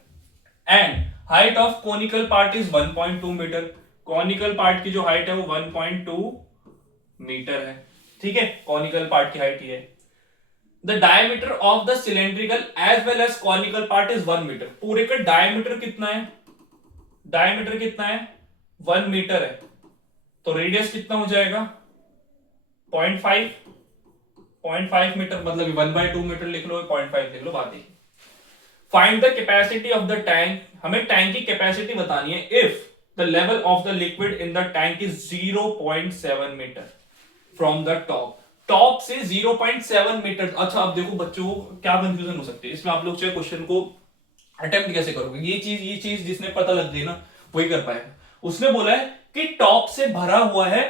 And height of conical part is 1.2 meter. Conical part की जो हाइट है वो 1.2 मीटर है। ठीक है, कॉनिकल पार्ट की हाइट ये है। The diameter of the cylindrical as well as conical part is 1 meter. पूरे का डायमीटर कितना है? डायमीटर कितना है? 1 मीटर है, तो रेडियस कितना हो जाएगा? 0.5 0.5 मीटर, मतलब 1/2 मीटर लिख लो, 0.5 लिख लो, बात ही। Find the capacity of the tank. हमें टैंक की कैपेसिटी बतानी है if the level of the liquid in the tank is 0.7 metre from the top. Top से 0.7 मीटर। अच्छा, अब देखो बच्चों को क्या कंफ्यूजन हो सकती है इसमें, आप लोग चाहे क्वेश्चन को अटेम्प्ट कैसे करोगे, ये चीज जिसने पता लग गई ना वही कर पाएगा। उसने बोला है कि टॉप से भरा हुआ है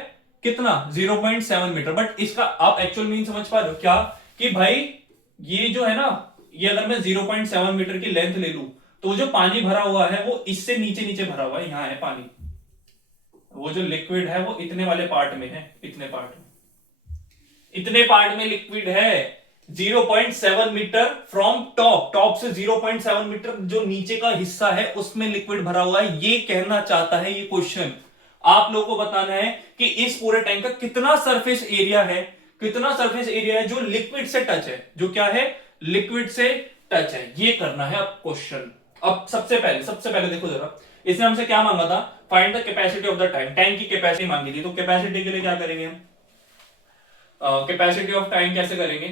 कितना? 0.7 मीटर। बट इसका आप एक्चुअल मीन समझ पा रहे हो क्या? कि भाई ये जो है ना, ये अगर मैं 0.7 मीटर की लेंथ ले लूं तो जो पानी भरा हुआ है वो इससे नीचे नीचे भरा हुआ है, यहां है पानी। वो जो लिक्विड है वो इतने वाले पार्ट में है, इतने पार्ट में, इतने पार्ट में लिक्विड है। 0.7 मीटर फ्रॉम टॉप, टॉप से 0.7 मीटर जो नीचे का हिस्सा है उसमें लिक्विड भरा हुआ है। ये कहना चाहता है ये क्वेश्चन। आप लोगों को बताना है कि इस पूरे टैंक का कितना सरफेस एरिया है, कितना सरफेस एरिया है जो लिक्विड से टच है, जो क्या है? लिक्विड से टच है, ये करना है अब क्वेश्चन। अब सबसे पहले देखो जरा, इसने हमसे क्या मांगा था, find the capacity of the tank, tank की कैपेसिटी मांगी थी। तो कैपेसिटी के लिए क्या करेंगे हम, कैपेसिटी ऑफ टैंक कैसे करेंगे,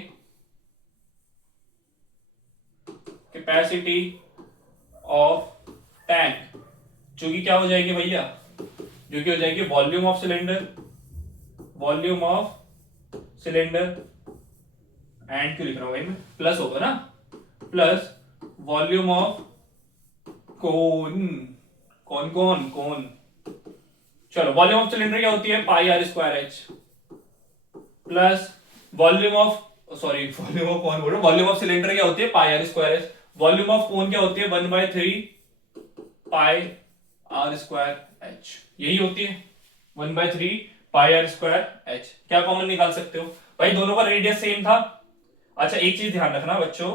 कैपेसिटी ऑफ टैंक जो कि क्या हो जाएगी भैया, जो कि हो जाएगी volume of cylinder, volume of cylinder and क्यों लिख रहा हूं भाई मैं, प्लस होगा ना, प्लस वॉल्यूम ऑफ कोन, कौन चलो वॉल्यूम ऑफ सिलेंडर क्या होती है, pi r square h, plus volume of volume of कौन बोल रहा हूं, वॉल्यूम ऑफ सिलेंडर क्या होती है, pi r square h, volume of cone क्या होती है, 1/3 पाई आर स्क्वायर एच, यही होती है 1/3 पाई आर स्क्वायर एच। क्या कॉमन निकाल सकते हो भाई, दोनों का रेडियस सेम था। अच्छा एक चीज ध्यान रखना बच्चों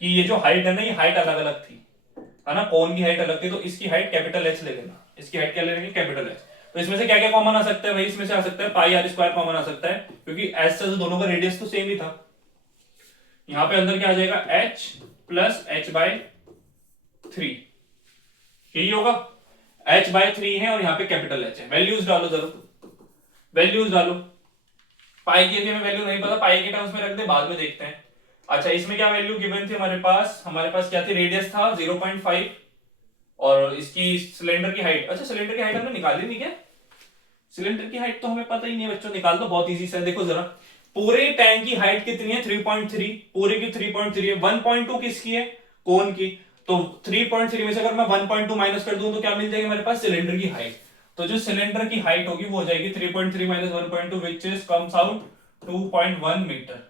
कि ये जो हाइट है ना, ये हाइट अलग अलग थी, है ना, कोन की हाइट अलग थी, तो इसकी हाइट कैपिटल एच ले लेना, इसकी हाइट क्या ले लेंगे, कैपिटल एच। तो इसमें से क्या क्या कॉमन आ सकता है भाई, इसमें से आ सकता है पाई आर स्क्वायर कॉमन आ सकता है, क्योंकि एच से दोनों का रेडियस तो सेम ही था। यहां पे अंदर क्या आ जाएगा, एच प्लस h/3, यही होगा, h/3 है और यहाँ पे कैपिटल एच है। वैल्यूज डालो जरूर, वैल्यूज डालो, पाई की हमें वैल्यू नहीं पता, पाई के टर्म्स में रख दे, बाद में देखते हैं। अच्छा इसमें क्या वैल्यू गिवन थी हमारे पास क्या थी, रेडियस था 0.5 और इसकी सिलेंडर की हाइट, अच्छा सिलेंडर की हाइट हमने निकाली नहीं क्या, सिलेंडर की हाइट तो हमें पता ही नहीं है बच्चों, निकाल दो, बहुत इजी से देखो जरा, पूरे टैंक की हाइट कितनी है, 3.3, पूरे की 3.3 है, 1.2 किसकी है, कोन की, तो 3.3 में से अगर मैं 1.2 माइनस कर दूं तो क्या मिल जाएगी हमारे पास, सिलेंडर की हाइट। तो जो सिलेंडर की हाइट होगी वो हो जाएगी 3.3 minus 1.2 which is comes out 2.1 meter,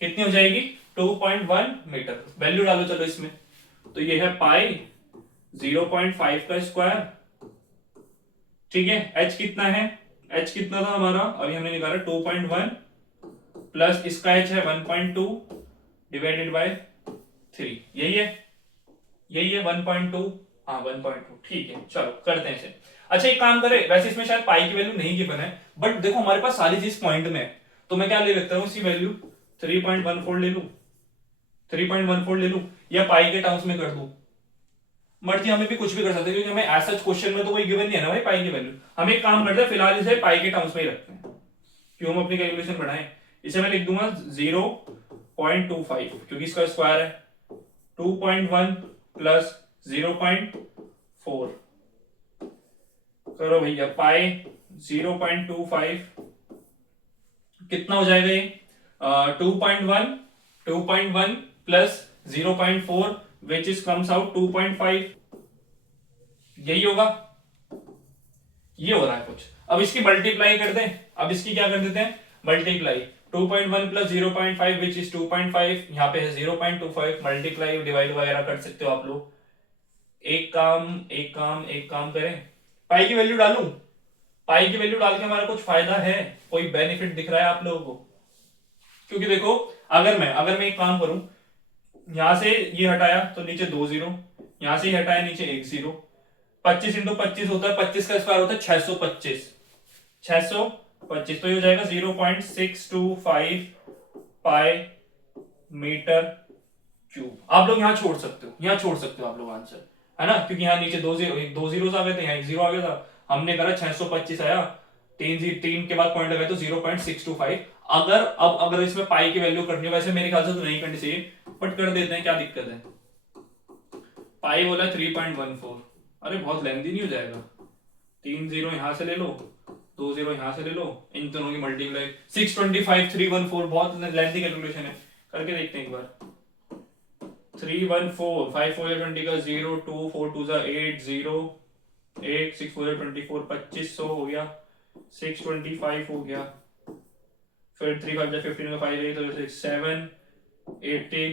कितनी हो जाएगी, 2.1 मीटर। वैल्यू डालो चलो इसमें, तो ये है पाई 0.5 का स्क्वायर, ठीक है, h कितना है, h कितना था हमारा, अभी हमने निकाला 2.1 प्लस इसका h है 1.2 डिवाइडेड बाय 3, यही है 1.2, हाँ 1.2, ठीक है चलो करते हैं इसे। अच्छा एक काम करें, वैसे इसमें शायद पाई की वैल्यू नहीं गिवन है, बट देखो हमारे पास सारी चीज पॉइंट में है, तो मैं क्या ले लेता हूँ, इसकी वैल्यू 3.14 ले लू, 3.14 ले लू, या पाई के टर्म्स में कर दूं, मर्जी, हमें भी कुछ भी कर सकते हैं, क्योंकि हमें ऐसा क्वेश्चन में तो कोई गिवन नहीं है ना भाई पाई की वैल्यू। हम एक काम करते हैं, फिलहाल इसे पाई के टर्म्स में ही रखते हैं, क्यों हम अपनी कैलकुलेशन बढ़ाएं। इसे मैं लिख दूंगा 0.25, क्योंकि इसका स्क्वायर है, 2.1 प्लस 0.4, करो भैया, पाई 0.25 कितना हो जाएगा ये, 2.1 plus 0.4 which is comes out 2.5, यही होगा, ये हो रहा है कुछ। अब इसकी मल्टीप्लाई कर दें, अब इसकी क्या कर देते हैं, मल्टीप्लाई, 2.1 प्लस 0.5 विच इज 2.5, यहाँ पे है 0.25, मल्टीप्लाई डिवाइड वगैरह कर सकते हो आप लोग। एक काम करें, पाई की वैल्यू डालूं, पाई की वैल्यू डाल के हमारा कुछ फायदा है, कोई बेनिफिट दिख रहा है आप लोगों को, क्योंकि देखो अगर मैं एक काम करूं, यहां से ये हटाया तो नीचे 2 जीरो, यहां से हटाया नीचे 1 जीरो, 25 इंटू 25 होता है, 25 का स्क्वायर होता है 625, 625, तो ये हो जाएगा 0.625 पाई मीटर क्यूब। आप लोग यहां छोड़ सकते हो, आप लोग आंसर, है ना, क्योंकि यहाँ नीचे दो जीरो आ गए थे, यहाँ एक जीरो आ गया था, हमने करा 625 आया, तीन के बाद पॉइंट लगाए तो 0.625। अगर इसमें पाई की वैल्यू करनी है, वैसे मेरे ख्याल से तो नहीं करनी चाहिए, बट कर देते हैं, क्या दिक्कत है, पाई बोला 3.14, अरे बहुत लेंथी नहीं हो जाएगा, 3 जीरो यहां से ले लो, 2 जीरो यहां से ले लो, इन दोनों की मल्टीप्लाई 625 314, बहुत लेंथी कैलकुलेशन है, करके देखते हैं एक बार, 314 5 4 20 का 0 2 4 2 8 0 1 6 4 24 2500 हो गया, 625 हो गया, फिर 3 5 15 का 5 8 तो 7 18,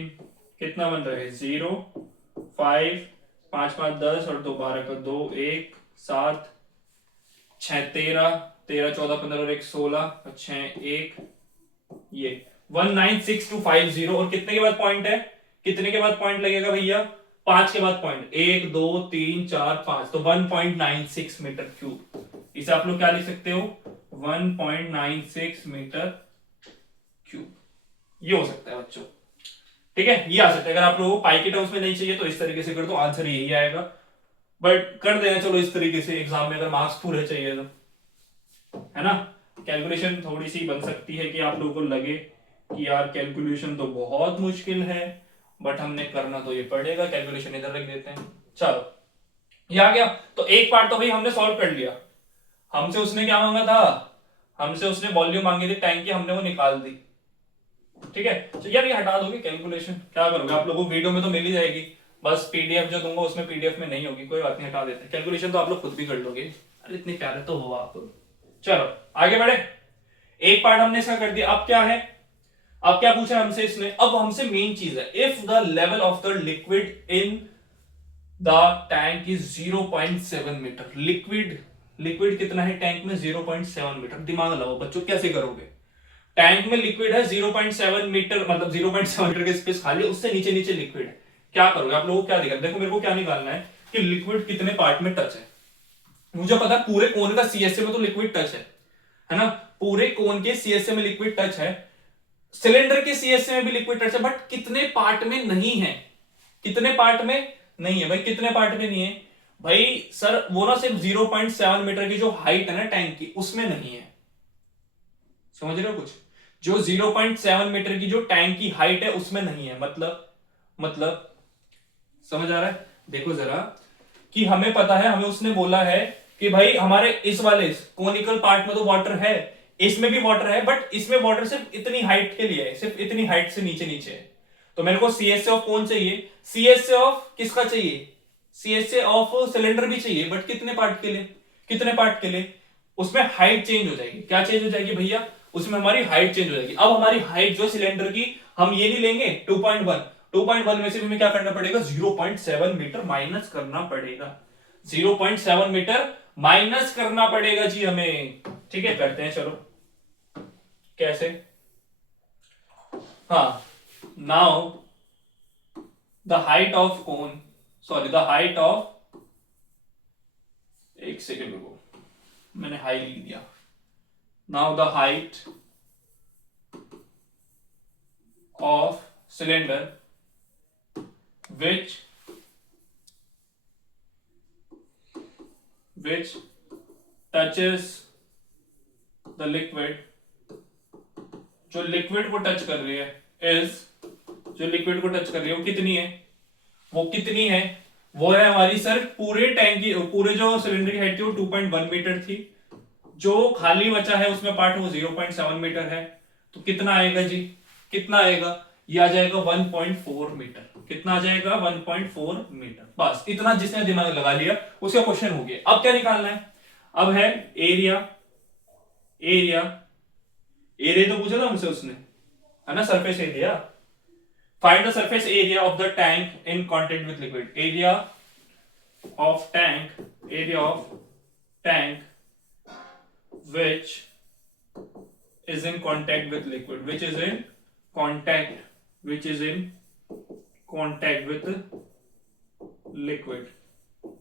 कितना बन रहा है 0 5 5 5 10 और 2 12 का 2 1 7 6 13 13 14 15 और 1 16 और 6 1, ये 196250, और कितने के बाद पॉइंट है, कितने के बाद पॉइंट लगेगा भैया, 5 के बाद पॉइंट, 1 2 3 4 5, तो 1.96 मीटर क्यूब, इसे आप लोग क्या लिख सकते हो, 1.96 मीटर क्यूब, ये हो सकता है बच्चों, ठीक है, ये आ सकता है। अगर आप लोगों को पाई के टर्म्स में नहीं चाहिए तो इस तरीके से कर दो, आंसर यही आएगा। बट कर देना चलो इस तरीके से एग्जाम में, अगर मार्क्स पूरे चाहिए तो, है ना। कैलकुलेशन थोड़ी सी बन सकती है कि आप लोगों को लगे कि यार कैलकुलेशन तो बहुत मुश्किल है, बट हमने करना तो ये पड़ेगा। कैलकुलेशन इधर रख देते हैं। चलो ये आ गया। तो एक पार्ट तो भाई हमने सॉल्व कर लिया। हमसे उसने क्या मांगा था, हमसे उसने वॉल्यूम मांगी थी टैंक की, हमने वो निकाल दी। ठीक है, तो यार ये हटा दोगे कैलकुलेशन, क्या करोगे आप लोगों को, वीडियो में तो मिल ही जाएगी, बस पीडीएफ जो दूंगा उसमें पीडीएफ में नहीं होगी, कोई बात नहीं, हटा देते हैं। कैलकुलेशन तो आप लोग खुद भी कर लोगे, अरे इतने प्यारे तो हो आप। चलो आगे बढ़े। एक पार्ट हमने इसका कर दिया। अब क्या है, अब क्या पूछा है हमसे इसने, अब हमसे मेन चीज है, if the level of the liquid in the tank is 0.7 meter. Liquid, liquid कितना है टैंक में, 0.7 मीटर। दिमाग लगाओ बच्चों, कैसे करोगे। टैंक में लिक्विड है 0.7 मीटर, मतलब 0.7 मीटर के स्पेस खाली, उससे नीचे नीचे लिक्विड है। क्या करोगे आप लोगों को, क्या दिक्कत, देखो मेरे को क्या निकालना है कि लिक्विड कितने पार्ट में टच है। मुझे पता पूरे कोन का सीएसए में तो लिक्विड टच है ना, पूरे कोन के सीएसए में लिक्विड टच है, सिलेंडर के सीएसए में भी लिक्विड टच है, बट कितने पार्ट में नहीं है, कितने पार्ट में नहीं है भाई, कितने पार्ट में नहीं है भाई सर, वो ना सिर्फ 0.7 मीटर की जो हाइट है ना टैंक की, उसमें नहीं है। समझ रहे हो कुछ, जो 0.7 मीटर की जो टैंक की हाइट है उसमें नहीं है, मतलब समझ आ रहा है। देखो जरा कि हमें पता है, हमें उसने बोला है कि भाई हमारे इस वाले कोनिकल पार्ट में तो वाटर है, इसमें भी वाटर है, बट इसमें वाटर सिर्फ इतनी हाइट के लिए है, सिर्फ इतनी हाइट से नीचे नीचे है। तो मेरे को सीएसए ऑफ कौन चाहिए, सीएसए ऑफ किसका चाहिए, सीएसए ऑफ सिलेंडर भी चाहिए, बट कितने पार्ट के लिए, कितने पार्ट के लिए, उसमें हाइट चेंज हो जाएगी। क्या चेंज हो जाएगी भैया, उसमें हमारी हाइट चेंज हो जाएगी। अब हमारी हाइट जो सिलेंडर की, हम ये नहीं लेंगे 2.1, 2.1 में से हमें क्या करना पड़ेगा, 0.7 मीटर माइनस करना पड़ेगा, 0.7 मीटर माइनस करना पड़ेगा जी हमें। ठीक है, करते हैं चलो, कैसे, हाँ, now the height of cone, sorry the height of, एक सेकेंड रुको, मैंने हाई लिख दिया। Now the height of cylinder which touches the liquid, जो लिक्विड को टच कर रही है, is, जो लिक्विड को टच कर रही है वो कितनी है, वो कितनी है, वो है हमारी सर पूरे टैंक की, पूरे जो सिलेंडर की हाइट थी वो 2.1 मीटर थी, जो खाली बचा है उसमें पार्ट वो 0.7 मीटर है। तो कितना आएगा जी, कितना आएगा, ये आ जाएगा 1.4 मीटर। कितना आ जाएगा, 1.4 मीटर। बस इतना जिसने दिमाग लगा लिया उसका क्वेश्चन हो गया। अब क्या निकालना है, अब है एरिया, एरिया, एरिया तो पूछा था हमसे उसने, है ना, surface area. Find the surface area of the tank in contact with liquid. Area of tank, area of tank which is in contact with liquid, which is in contact, which is in contact with liquid,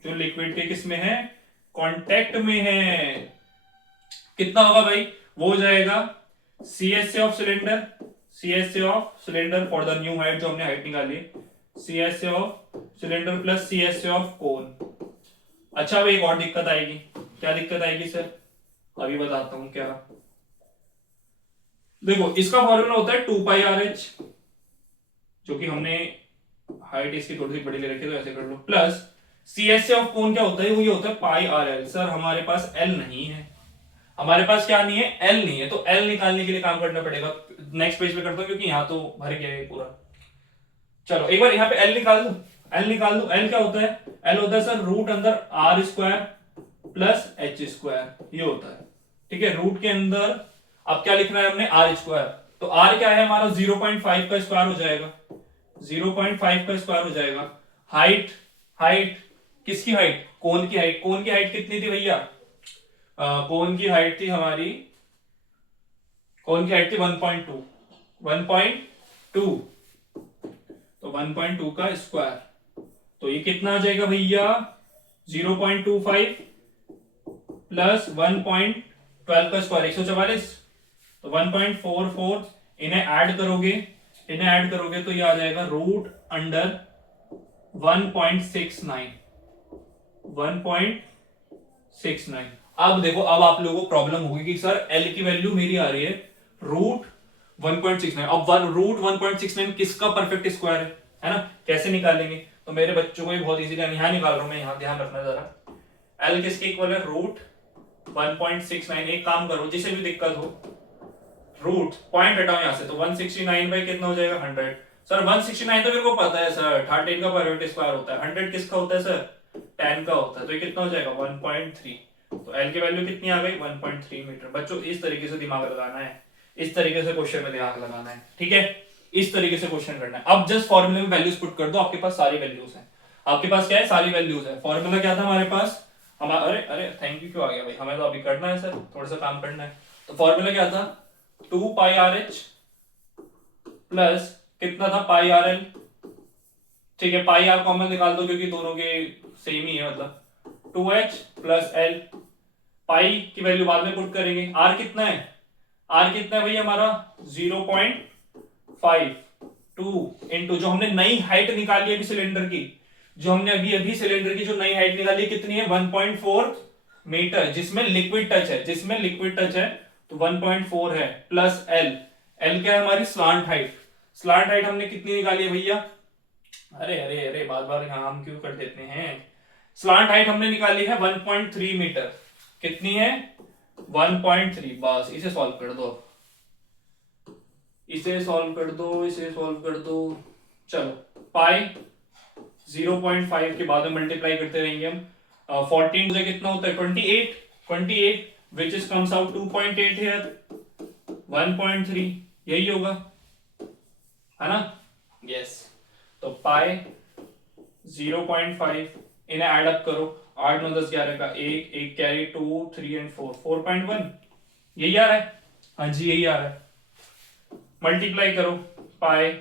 जो liquid के किस में है, contact में है। कितना होगा भाई, वो हो जाएगा CSA of cylinder, CSA of cylinder for the new height, जो हमने हाइट निकाली, CSA of cylinder plus CSA of cone. अच्छा भाई एक और दिक्कत आएगी, क्या दिक्कत आएगी सर, अभी बताता हूं क्या। देखो इसका फॉर्मूला होता है 2πRH, जो कि हमने हाइट इसकी थोड़ी सी बड़ी ले रखी है तो ऐसे कर लो, प्लस सीएसए ऑफ कोन क्या होता है, वो ये होता है πRL। सर हमारे पास L नहीं है, हमारे पास क्या नहीं है, L नहीं है, तो L निकालने के लिए काम करना पड़ेगा। नेक्स्ट पेज पे करता हूं क्योंकि यहां तो भर गया है पूरा। चलो एक बार यहाँ पे L निकाल दो, L निकाल दो। L क्या होता है, L होता है सर रूट अंदर R square plus H square, ये होता है। ठीक है, रूट के अंदर अब क्या लिखना है हमने, R स्क्वायर, तो R क्या है हमारा 0.5 का स्क्वायर हो जाएगा, 0.5 का स्क्वायर हो जाएगा। हाइट, हाइट किसकी हाइट, कोन की हाइट, कोन की हाइट कितनी थी भैया, कोन की हाइट थी हमारी, कोन की हाइट थी 1.2, 1.2, तो 1.2 का स्क्वायर, तो ये कितना आ जाएगा भैया, 0.25 प्लस 1.12 का स्क्वायर 144, तो 1.44, इन्हें ऐड करोगे इन्हें ऐड करोगे तो ये आ जाएगा रूट अंडर 1.69। 1.69। अब देखो, अब आप लोगों को प्रॉब्लम होगी कि सर एल की वैल्यू मेरी आ रही है रूट 1.69। अब रूट 1.69 किसका परफेक्ट स्क्वायर है ना, कैसे निकालेंगे? तो मेरे बच्चों को ये बहुत इजी है, यहां निकाल रहा हूं मैं, यहां ध्यान रखना जरा। एल किसके इक्वल है? रूट 1.69। एक काम करो, जिसे भी दिक्कत हो, रूट पॉइंट हटाओ यहां से, तो 169 बाई कितना हो जाएगा? 100। सर 169 तो मेरे को पता है सर, 13 का परफेक्ट स्क्वायर होता है। 100 किसका होता है सर? 10 का होता है। तो ये कितना हो जाएगा? 1.3। तो एल की वैल्यू कितनी आ गई? 1.3 मीटर। बच्चों इस तरीके से दिमाग लगाना है, इस तरीके से क्वेश्चन में दिमाग लगाना है, ठीक है? इस तरीके से क्वेश्चन करना है। अब जस्ट फॉर्मूले में वैल्यूज पुट कर दो, आपके पास सारी वैल्यूज हैं। आपके पास क्या है? सारी वैल्यूज है। फॉर्मूला क्या था हमारे पास? हमारा, अरे अरे थैंक यू क्यों आ गया भाई, हमें तो अभी करना है सर, थोड़ा सा काम करना है। तो फॉर्मूला क्या था? 2 पाई आर एच प्लस कितना था? पाई आर एल। ठीक है, पाई आर कॉमन निकाल दो क्योंकि दोनों के सेम ही है, मतलब 2h प्लस एल। पाई की वैल्यू बाद में पुट करेंगे। आर कितना है? आर कितना है भाई हमारा? 0.52 इंटू जो हमने नई हाइट निकाली है अभी सिलेंडर की, जो हमने अभी अभी सिलेंडर की जो नई हाइट निकाली है कितनी है? 1.4 मीटर, जिसमें लिक्विड टच है, जिसमें लिक्विड टच है तो 1.4 है, प्लस एल। एल क्या है? हमारी स्लांट हाइट। स्लांट हाइट हमने कितनी निकाली है भैया? अरे अरे अरे, बार बार यहां हम क्यों कर देते हैं? स्लांट हाइट हमने निकाली है 1.3 मीटर। कितनी है? 1.3। बस इसे सॉल्व कर दो, इसे सॉल्व कर दो, इसे सॉल्व कर दो। चलो, पाई 0.5 के बाद में मल्टीप्लाई करते रहेंगे हम। 14 से कितना होता है? 28। 28 विच इज कम्स आउट 2.8 हियर, 1.3 यही होगा, है ना? यस। तो पाई 0.5, इन्हें ऐड अप करो। 8 9 10 11 का एक, एक कैरी 2 3 एंड 4, 4.1 यही आ रहा है। हाँ जी यही आ रहा है। मल्टीप्लाई करो, पाई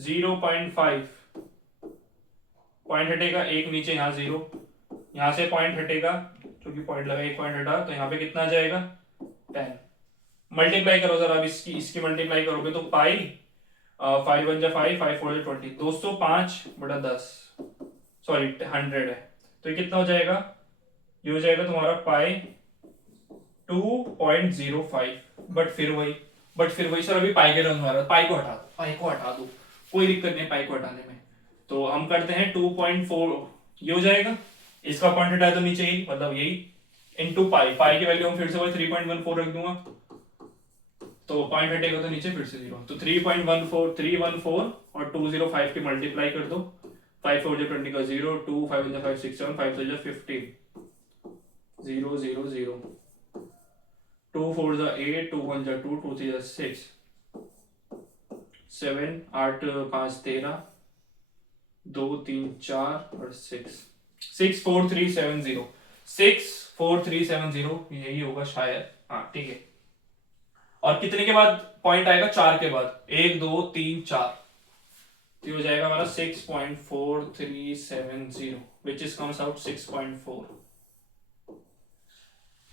0.5, पॉइंट हटेगा एक, नीचे यहां 0, यहां से पॉइंट हटेगा, क्योंकि पॉइंट लगा, एक पॉइंट हटा तो यहां पे कितना आ जाएगा? 10। मल्टीप्लाई करो जरा, अब इसकी इसकी मल्टीप्लाई करोगे तो पाई 5 1 जा 5, 5 4 जा 20, 205/10, सॉरी 100 है। तो ये कितना हो जाएगा? ये हो जाएगा तुम्हारा पाई 2.05। बट फिर वही सर, अभी पाई के रंग मारा, पाई को हटा दो, पाई को हटा दो, कोई दिक्कत नहीं पाई को हटाने में। तो हम करते हैं 2.4, ये हो जाएगा, इसका पॉइंट हटाया तो नीचे ही, मतलब यही, इनटू पाई। पाई की वैल्यू हम फिर से वही 3.14 रख दूंगा, तो पॉइंट हटेगा तो नीचे फिर से 0, तो 3.14 314 और 205 की मल्टीप्लाई कर दो। 5 4 जा 20 का 0, 2 5 1 जा 5 6 7, 5 6 जा 15, 0 0 0, 2 4 जा 8, 2 1 जा 2, 2 3 जा 6, 7 8 5 13, 2 3 4 और 6 6 4 3 7 0, 6 4 3 7 0 यही होगा शायद। हाँ ठीक है। और कितने के बाद पॉइंट आएगा? 4 के बाद, 1 2 3 4, तो हो जाएगा हमारा 6.4370 which is comes out 6.4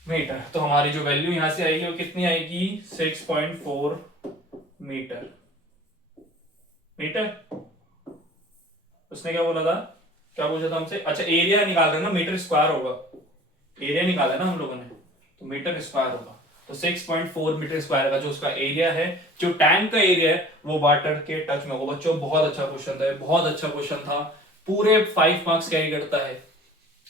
meter. तो हमारी जो वैल्यू यहां से आएगी वो कितनी आएगी? 6.4 मीटर। मीटर। उसने क्या बोला था? क्या पूछा था हमसे? अच्छा एरिया निकाल रहे ना, मीटर स्क्वायर होगा, एरिया निकाला ना हम लोगों ने, तो मीटर स्क्वायर होगा। तो 6.4 मीटर स्क्वायर का जो उसका एरिया है, जो टैंक का एरिया है, वो वाटर के टच में होगा। बच्चों बहुत अच्छा क्वेश्चन था, बहुत अच्छा क्वेश्चन था, पूरे 5 मार्क्स कैरी करता है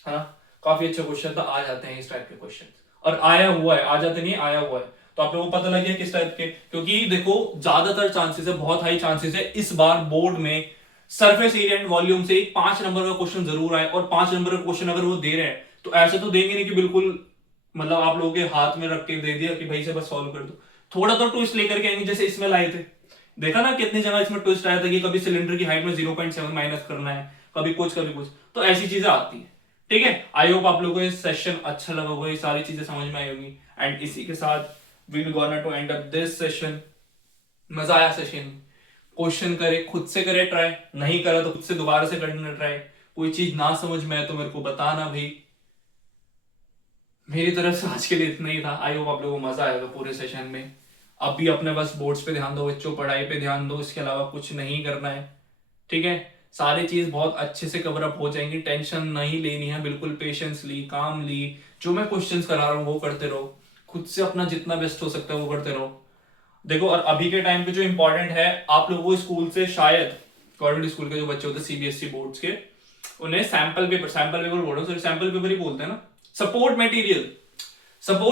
ना? काफी अच्छा क्वेश्चन था। आ जाते हैं इस टाइप के क्वेश्चन, और आया हुआ है, आ जाते नहीं, आया हुआ है। तो आप लोगों को पता लग गया किस टाइप के, क्योंकि देखो ज्यादातर चांसेस है, बहुत हाई चांसेस है इस बार बोर्ड में सरफेस एरिया एंड वॉल्यूम से 5 नंबर का क्वेश्चन जरूर आए। और 5 नंबर का क्वेश्चन अगर वो दे रहे हैं तो ऐसे तो देंगे नहीं कि बिल्कुल मतलब आप लोगों के हाथ में रख के दे दिया कि भाई से बस सॉल्व कर दो। थोड़ा तो ट्विस्ट लेकर के आएंगे, जैसे इसमें लाए थे। देखा ना कितनी जगह इसमें ट्विस्ट आया था कि कभी सिलेंडर की हाइट में 0.7 माइनस करना है, कभी कुछ कभी कुछ, तो ऐसी चीजें आती है। ठीक है, आई होप आप लोगों को ये सेशन अच्छा लगा होगा, ये सारी चीजें समझ में आई होंगी। एंड इसी के साथ we'll gonna to end up this session. मजा आया सेशन? क्वेश्चन करे, खुद से करे ट्राई, नहीं करा तो खुद से दोबारा से करना ट्राई। कोई चीज ना समझ में आए तो मेरे को बताना भाई। मेरी तरफ से आज के लिए इतना ही था। आई होप आप लोगों को मजा आएगा पूरे सेशन में। अभी अपने बस बोर्ड्स पे ध्यान दो बच्चों, पढ़ाई पे ध्यान दो, इसके अलावा कुछ नहीं करना है, ठीक है। सारी चीज बहुत अच्छे से कवर अप हो जाएंगी, टेंशन नहीं लेनी है, बिल्कुल पेशेंसली कामली जो मैं क्वेश्चंस करा रहा हूँ वो करते रहो, खुद से अपना जितना बेस्ट हो सकता है वो करते रहो। देखो, और अभी के टाइम पे जो इंपॉर्टेंट है, आप लोगों को स्कूल से शायद गवर्नमेंट स्कूल के जो बच्चे होते हैं सीबीएसई बोर्ड्स के, उन्हें सैंपल पेपर बोल रहा हूँ, सैंपल पेपर ही बोलते हैं ना, सपोर्ट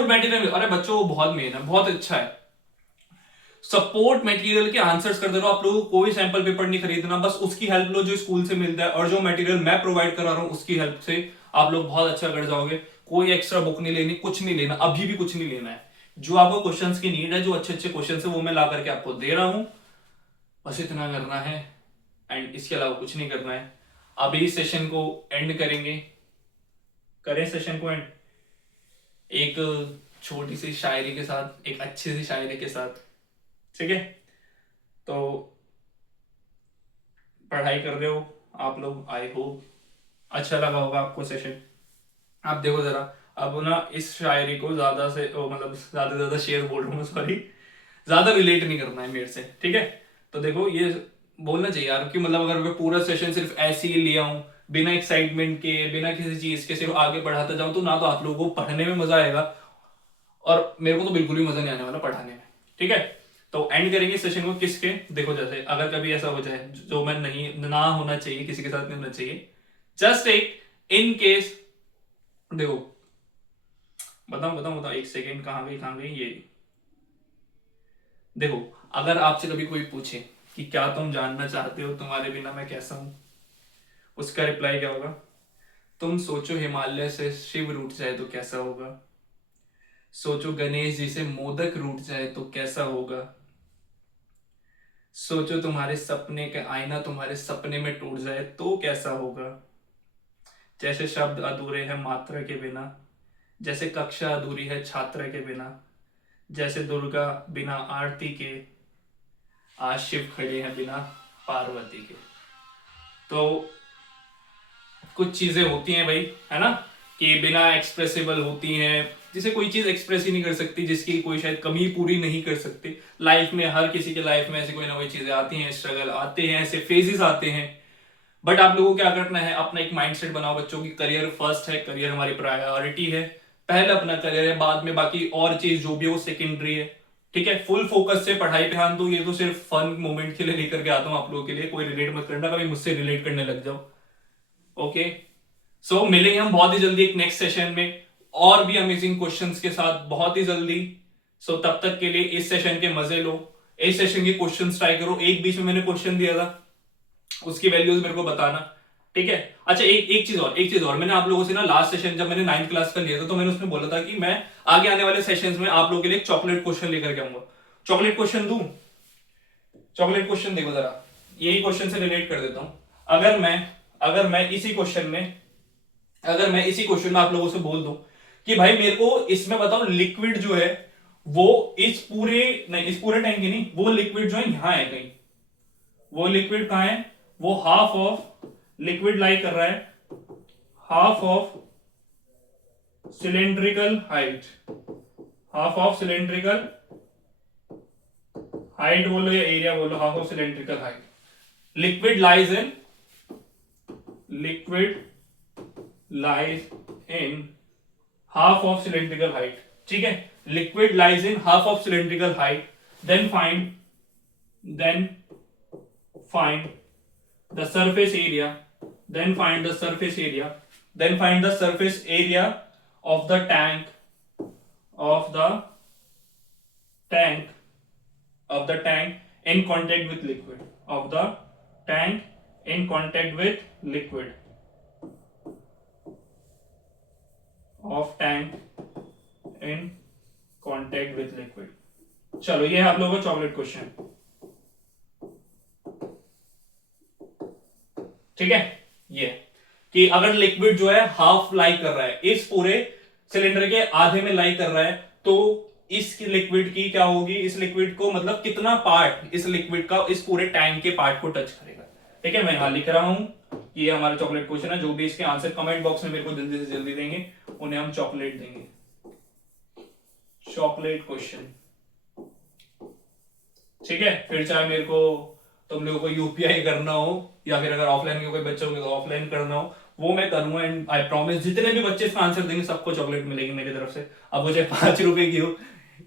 मटेरियल अरे बच्चों वो बहुत मेन है, बहुत अच्छा है। सपोर्ट मटेरियल के आंसर्स करते रहो, आप लोगों को कोई सैंपल पेपर नहीं खरीदना, बस उसकी हेल्प लो जो स्कूल से मिलता है, और जो मटेरियल मैं प्रोवाइड करा रहा हूँ उसकी हेल्प से आप लोग बहुत अच्छा कर जाओगे। कोई एक्स्ट्रा बुक नहीं लेनी, कुछ नहीं लेना, अभी भी कुछ नहीं लेना है। जो आपको क्वेश्चंस की नीड है, जो अच्छे अच्छे क्वेश्चन है वो मैं ला करके आपको दे रहा हूँ, बस इतना करना है, एंड इसके अलावा कुछ नहीं करना है। अभी सेशन को एंड करेंगे, करें सेशन को एंड एक छोटी सी शायरी के साथ, एक अच्छी सी शायरी के साथ, ठीक है। तो पढ़ाई कर रहे हो आप लोग, आई होप अच्छा लगा होगा आपको सेशन। आप देखो जरा, अब ना इस शायरी को ज्यादा से मतलब ज्यादा से ज्यादा शेयर बोल रहा हूँ, सॉरी, ज्यादा रिलेट नहीं करना है मेरे से, ठीक है। तो देखो ये बोलना चाहिए यार, कि मतलब अगर मैं पूरा सेशन सिर्फ ऐसे ही ले आऊं, बिना एक्साइटमेंट के, बिना किसी चीज के सिर्फ आगे बढ़ाता जाऊं, तो ना तो आप लोगों को पढ़ने में मजा आएगा, और मेरे को तो बिल्कुल भी मजा नहीं आने वाला पढ़ाने में, ठीक है। तो एंड करेंगे सेशन को किसके, देखो जैसे अगर कभी ऐसा हो जाए जो मैं नहीं ना होना चाहिए, किसी के साथ नहीं होना चाहिए, जस्ट एक इन केस, देखो बताओ बताओ बताओ, एक सेकेंड, कहाँ गई ये, देखो अगर आपसे कभी कोई पूछे कि क्या तुम जानना चाहते हो तुम्हारे बिना मैं कैसा हूं, उसका रिप्लाई क्या होगा? तुम सोचो हिमालय से शिव रूठ जाए तो कैसा होगा, सोचो गणेश जी से मोदक रूठ जाए तो कैसा होगा, सोचो तुम्हारे सपने का आईना तुम्हारे सपने में टूट जाए तो कैसा होगा, जैसे शब्द अधूरे हैं मात्रा के बिना, जैसे कक्षा अधूरी है छात्र के बिना, जैसे दुर्गा बिना आरती के, आज शिव खड़े हैं बिना पार्वती के। तो कुछ चीजें होती हैं भाई, है ना, कि बिना एक्सप्रेसिबल होती हैं, जिसे कोई चीज एक्सप्रेस ही नहीं कर सकती, जिसकी कोई शायद कमी पूरी नहीं कर सकती। लाइफ में हर किसी के लाइफ में ऐसी कोई ना कोई चीजें आती हैं, स्ट्रगल आते हैं, ऐसे फेजेस आते हैं। बट आप लोगों को क्या करना है, अपना एक माइंडसेट बनाओ बच्चों की, करियर फर्स्ट है, करियर हमारी प्रायोरिटी है, पहले अपना करियर है, बाद में बाकी और चीज जो भी है वो सेकेंडरी है, ठीक है। फुल फोकस से पढ़ाई पे ध्यान दो, ये तो सिर्फ फन मोमेंट के लिए लेकर के आता हूँ आप लोगों के लिए, कोई रिलेट मत करना, कभी मुझसे रिलेट करने लग जाओ, ओके। सो मिलेंगे हम बहुत ही जल्दी एक नेक्स्ट सेशन में, और भी अमेजिंग क्वेश्चंस के साथ बहुत ही जल्दी। सो तब तक के लिए इस सेशन के मजे लो, इस सेशन के क्वेश्चंस ट्राई करो, एक बीच में मैंने क्वेश्चन दिया था उसकी वैल्यूज मेरे को बताना, ठीक है। अच्छा एक चीज और मैंने आप लोगों से ना लास्ट सेशन जब मैंने 9th क्लास का लिया था, तो मैंने उसमें बोला था कि मैं आगे आने वाले सेशंस में आप लोगों के लिए चॉकलेट क्वेश्चन लेकर के आऊंगा। चॉकलेट क्वेश्चन दूं? चॉकलेट क्वेश्चन देखो जरा, यही क्वेश्चन से रिलेट कर देता हूं। अगर मैं इसी क्वेश्चन में आप लोगों से बोल दूं कि भाई मेरे को इसमें बताओ, लिक्विड जो है वो इस पूरे टैंक की नहीं, वो लिक्विड जो है यहां है कहीं, वो लिक्विड कहां है, वो हाफ ऑफ लिक्विड लाई कर रहा है, half of cylindrical height, half of cylindrical height बोलो या एरिया बोलो, half of cylindrical height, liquid lies in half of cylindrical height, ठीक है। Liquid lies in half of cylindrical height, then find the surface area then find the surface area of the tank of the tank in contact with liquid, of the tank in contact with liquid, of tank in contact with liquid। चलो ये है आप लोगों का chocolate question, ठीक है। ये कि अगर लिक्विड जो है हाफ लाई कर रहा है, इस पूरे सिलेंडर के आधे में लाई कर रहा है, तो इस लिक्विड की क्या होगी, इस लिक्विड को मतलब कितना पार्ट इस लिक्विड का इस पूरे टैंक के पार्ट को टच करेगा, ठीक है। मैं यहां लिख रहा हूं, ये हमारा चॉकलेट क्वेश्चन है, जो भी इसके आंसर कमेंट बॉक्स में मेरे को जल्दी से जल्दी देंगे उन्हें हम चॉकलेट देंगे। चॉकलेट क्वेश्चन, ठीक है, फिर चाहे मेरे को तुम लोगों को यूपीआई करना हो या फिर अगर ऑफलाइन के कोई बच्चे होंगे तो ऑफलाइन करना हो, वो मैं करूंगा। एंड आई प्रॉमिस जितने भी बच्चे इसका आंसर देंगे सबको चॉकलेट मिलेगी मेरी तरफ से। अब वो चाहे 5 रुपए की हो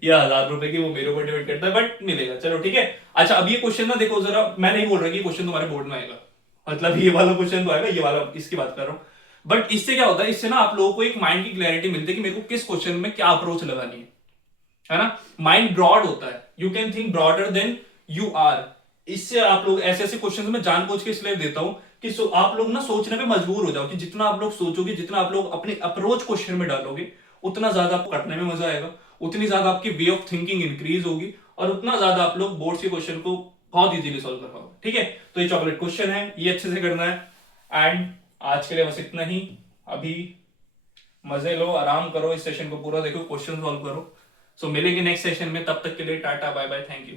या 1000 रुपए की, वो मेरे ऊपर डिपेंड करता है, बट मिलेगा। चलो ठीक है। अच्छा, अब ये क्वेश्चन ना देखो जरा, मैं नहीं बोल रहा कि क्वेश्चन तुम्हारे बोर्ड में आएगा, मतलब ये वाला क्वेश्चन तो आएगा, ये वाला इसकी बात कर रहा हूँ। बट इससे क्या होता है, इससे ना आप लोगों को एक माइंड की क्लैरिटी मिलती है कि मेरे को किस क्वेश्चन में क्या अप्रोच लगानी है ना। माइंड ब्रॉड होता है, you can think broader than you are. इससे आप लोग ऐसे ऐसे क्वेश्चन में जानबूझ के इसलिए देता हूं कि आप लोग ना सोचने पे मजबूर हो जाओ, कि जितना आप लोग सोचोगे, जितना आप लोग अपने अप्रोच क्वेश्चन में डालोगे, उतना ज्यादा आपको करने में मजा आएगा, उतनी ज्यादा आपकी वे ऑफ थिंकिंग इंक्रीज होगी, और उतना ज्यादा आप लोग बोर्ड के क्वेश्चन को बहुत इजीली सॉल्व कर पाओगे। ठीक है, तो ये चॉकलेट क्वेश्चन है, ये अच्छे से करना है। एंड आज के लिए बस इतना ही। अभी मजे लो, आराम करो, इस सेशन को पूरा देखो, क्वेश्चन सॉल्व करो। सो मिलेंगे नेक्स्ट सेशन में, तब तक के लिए tata bye bye, thank you.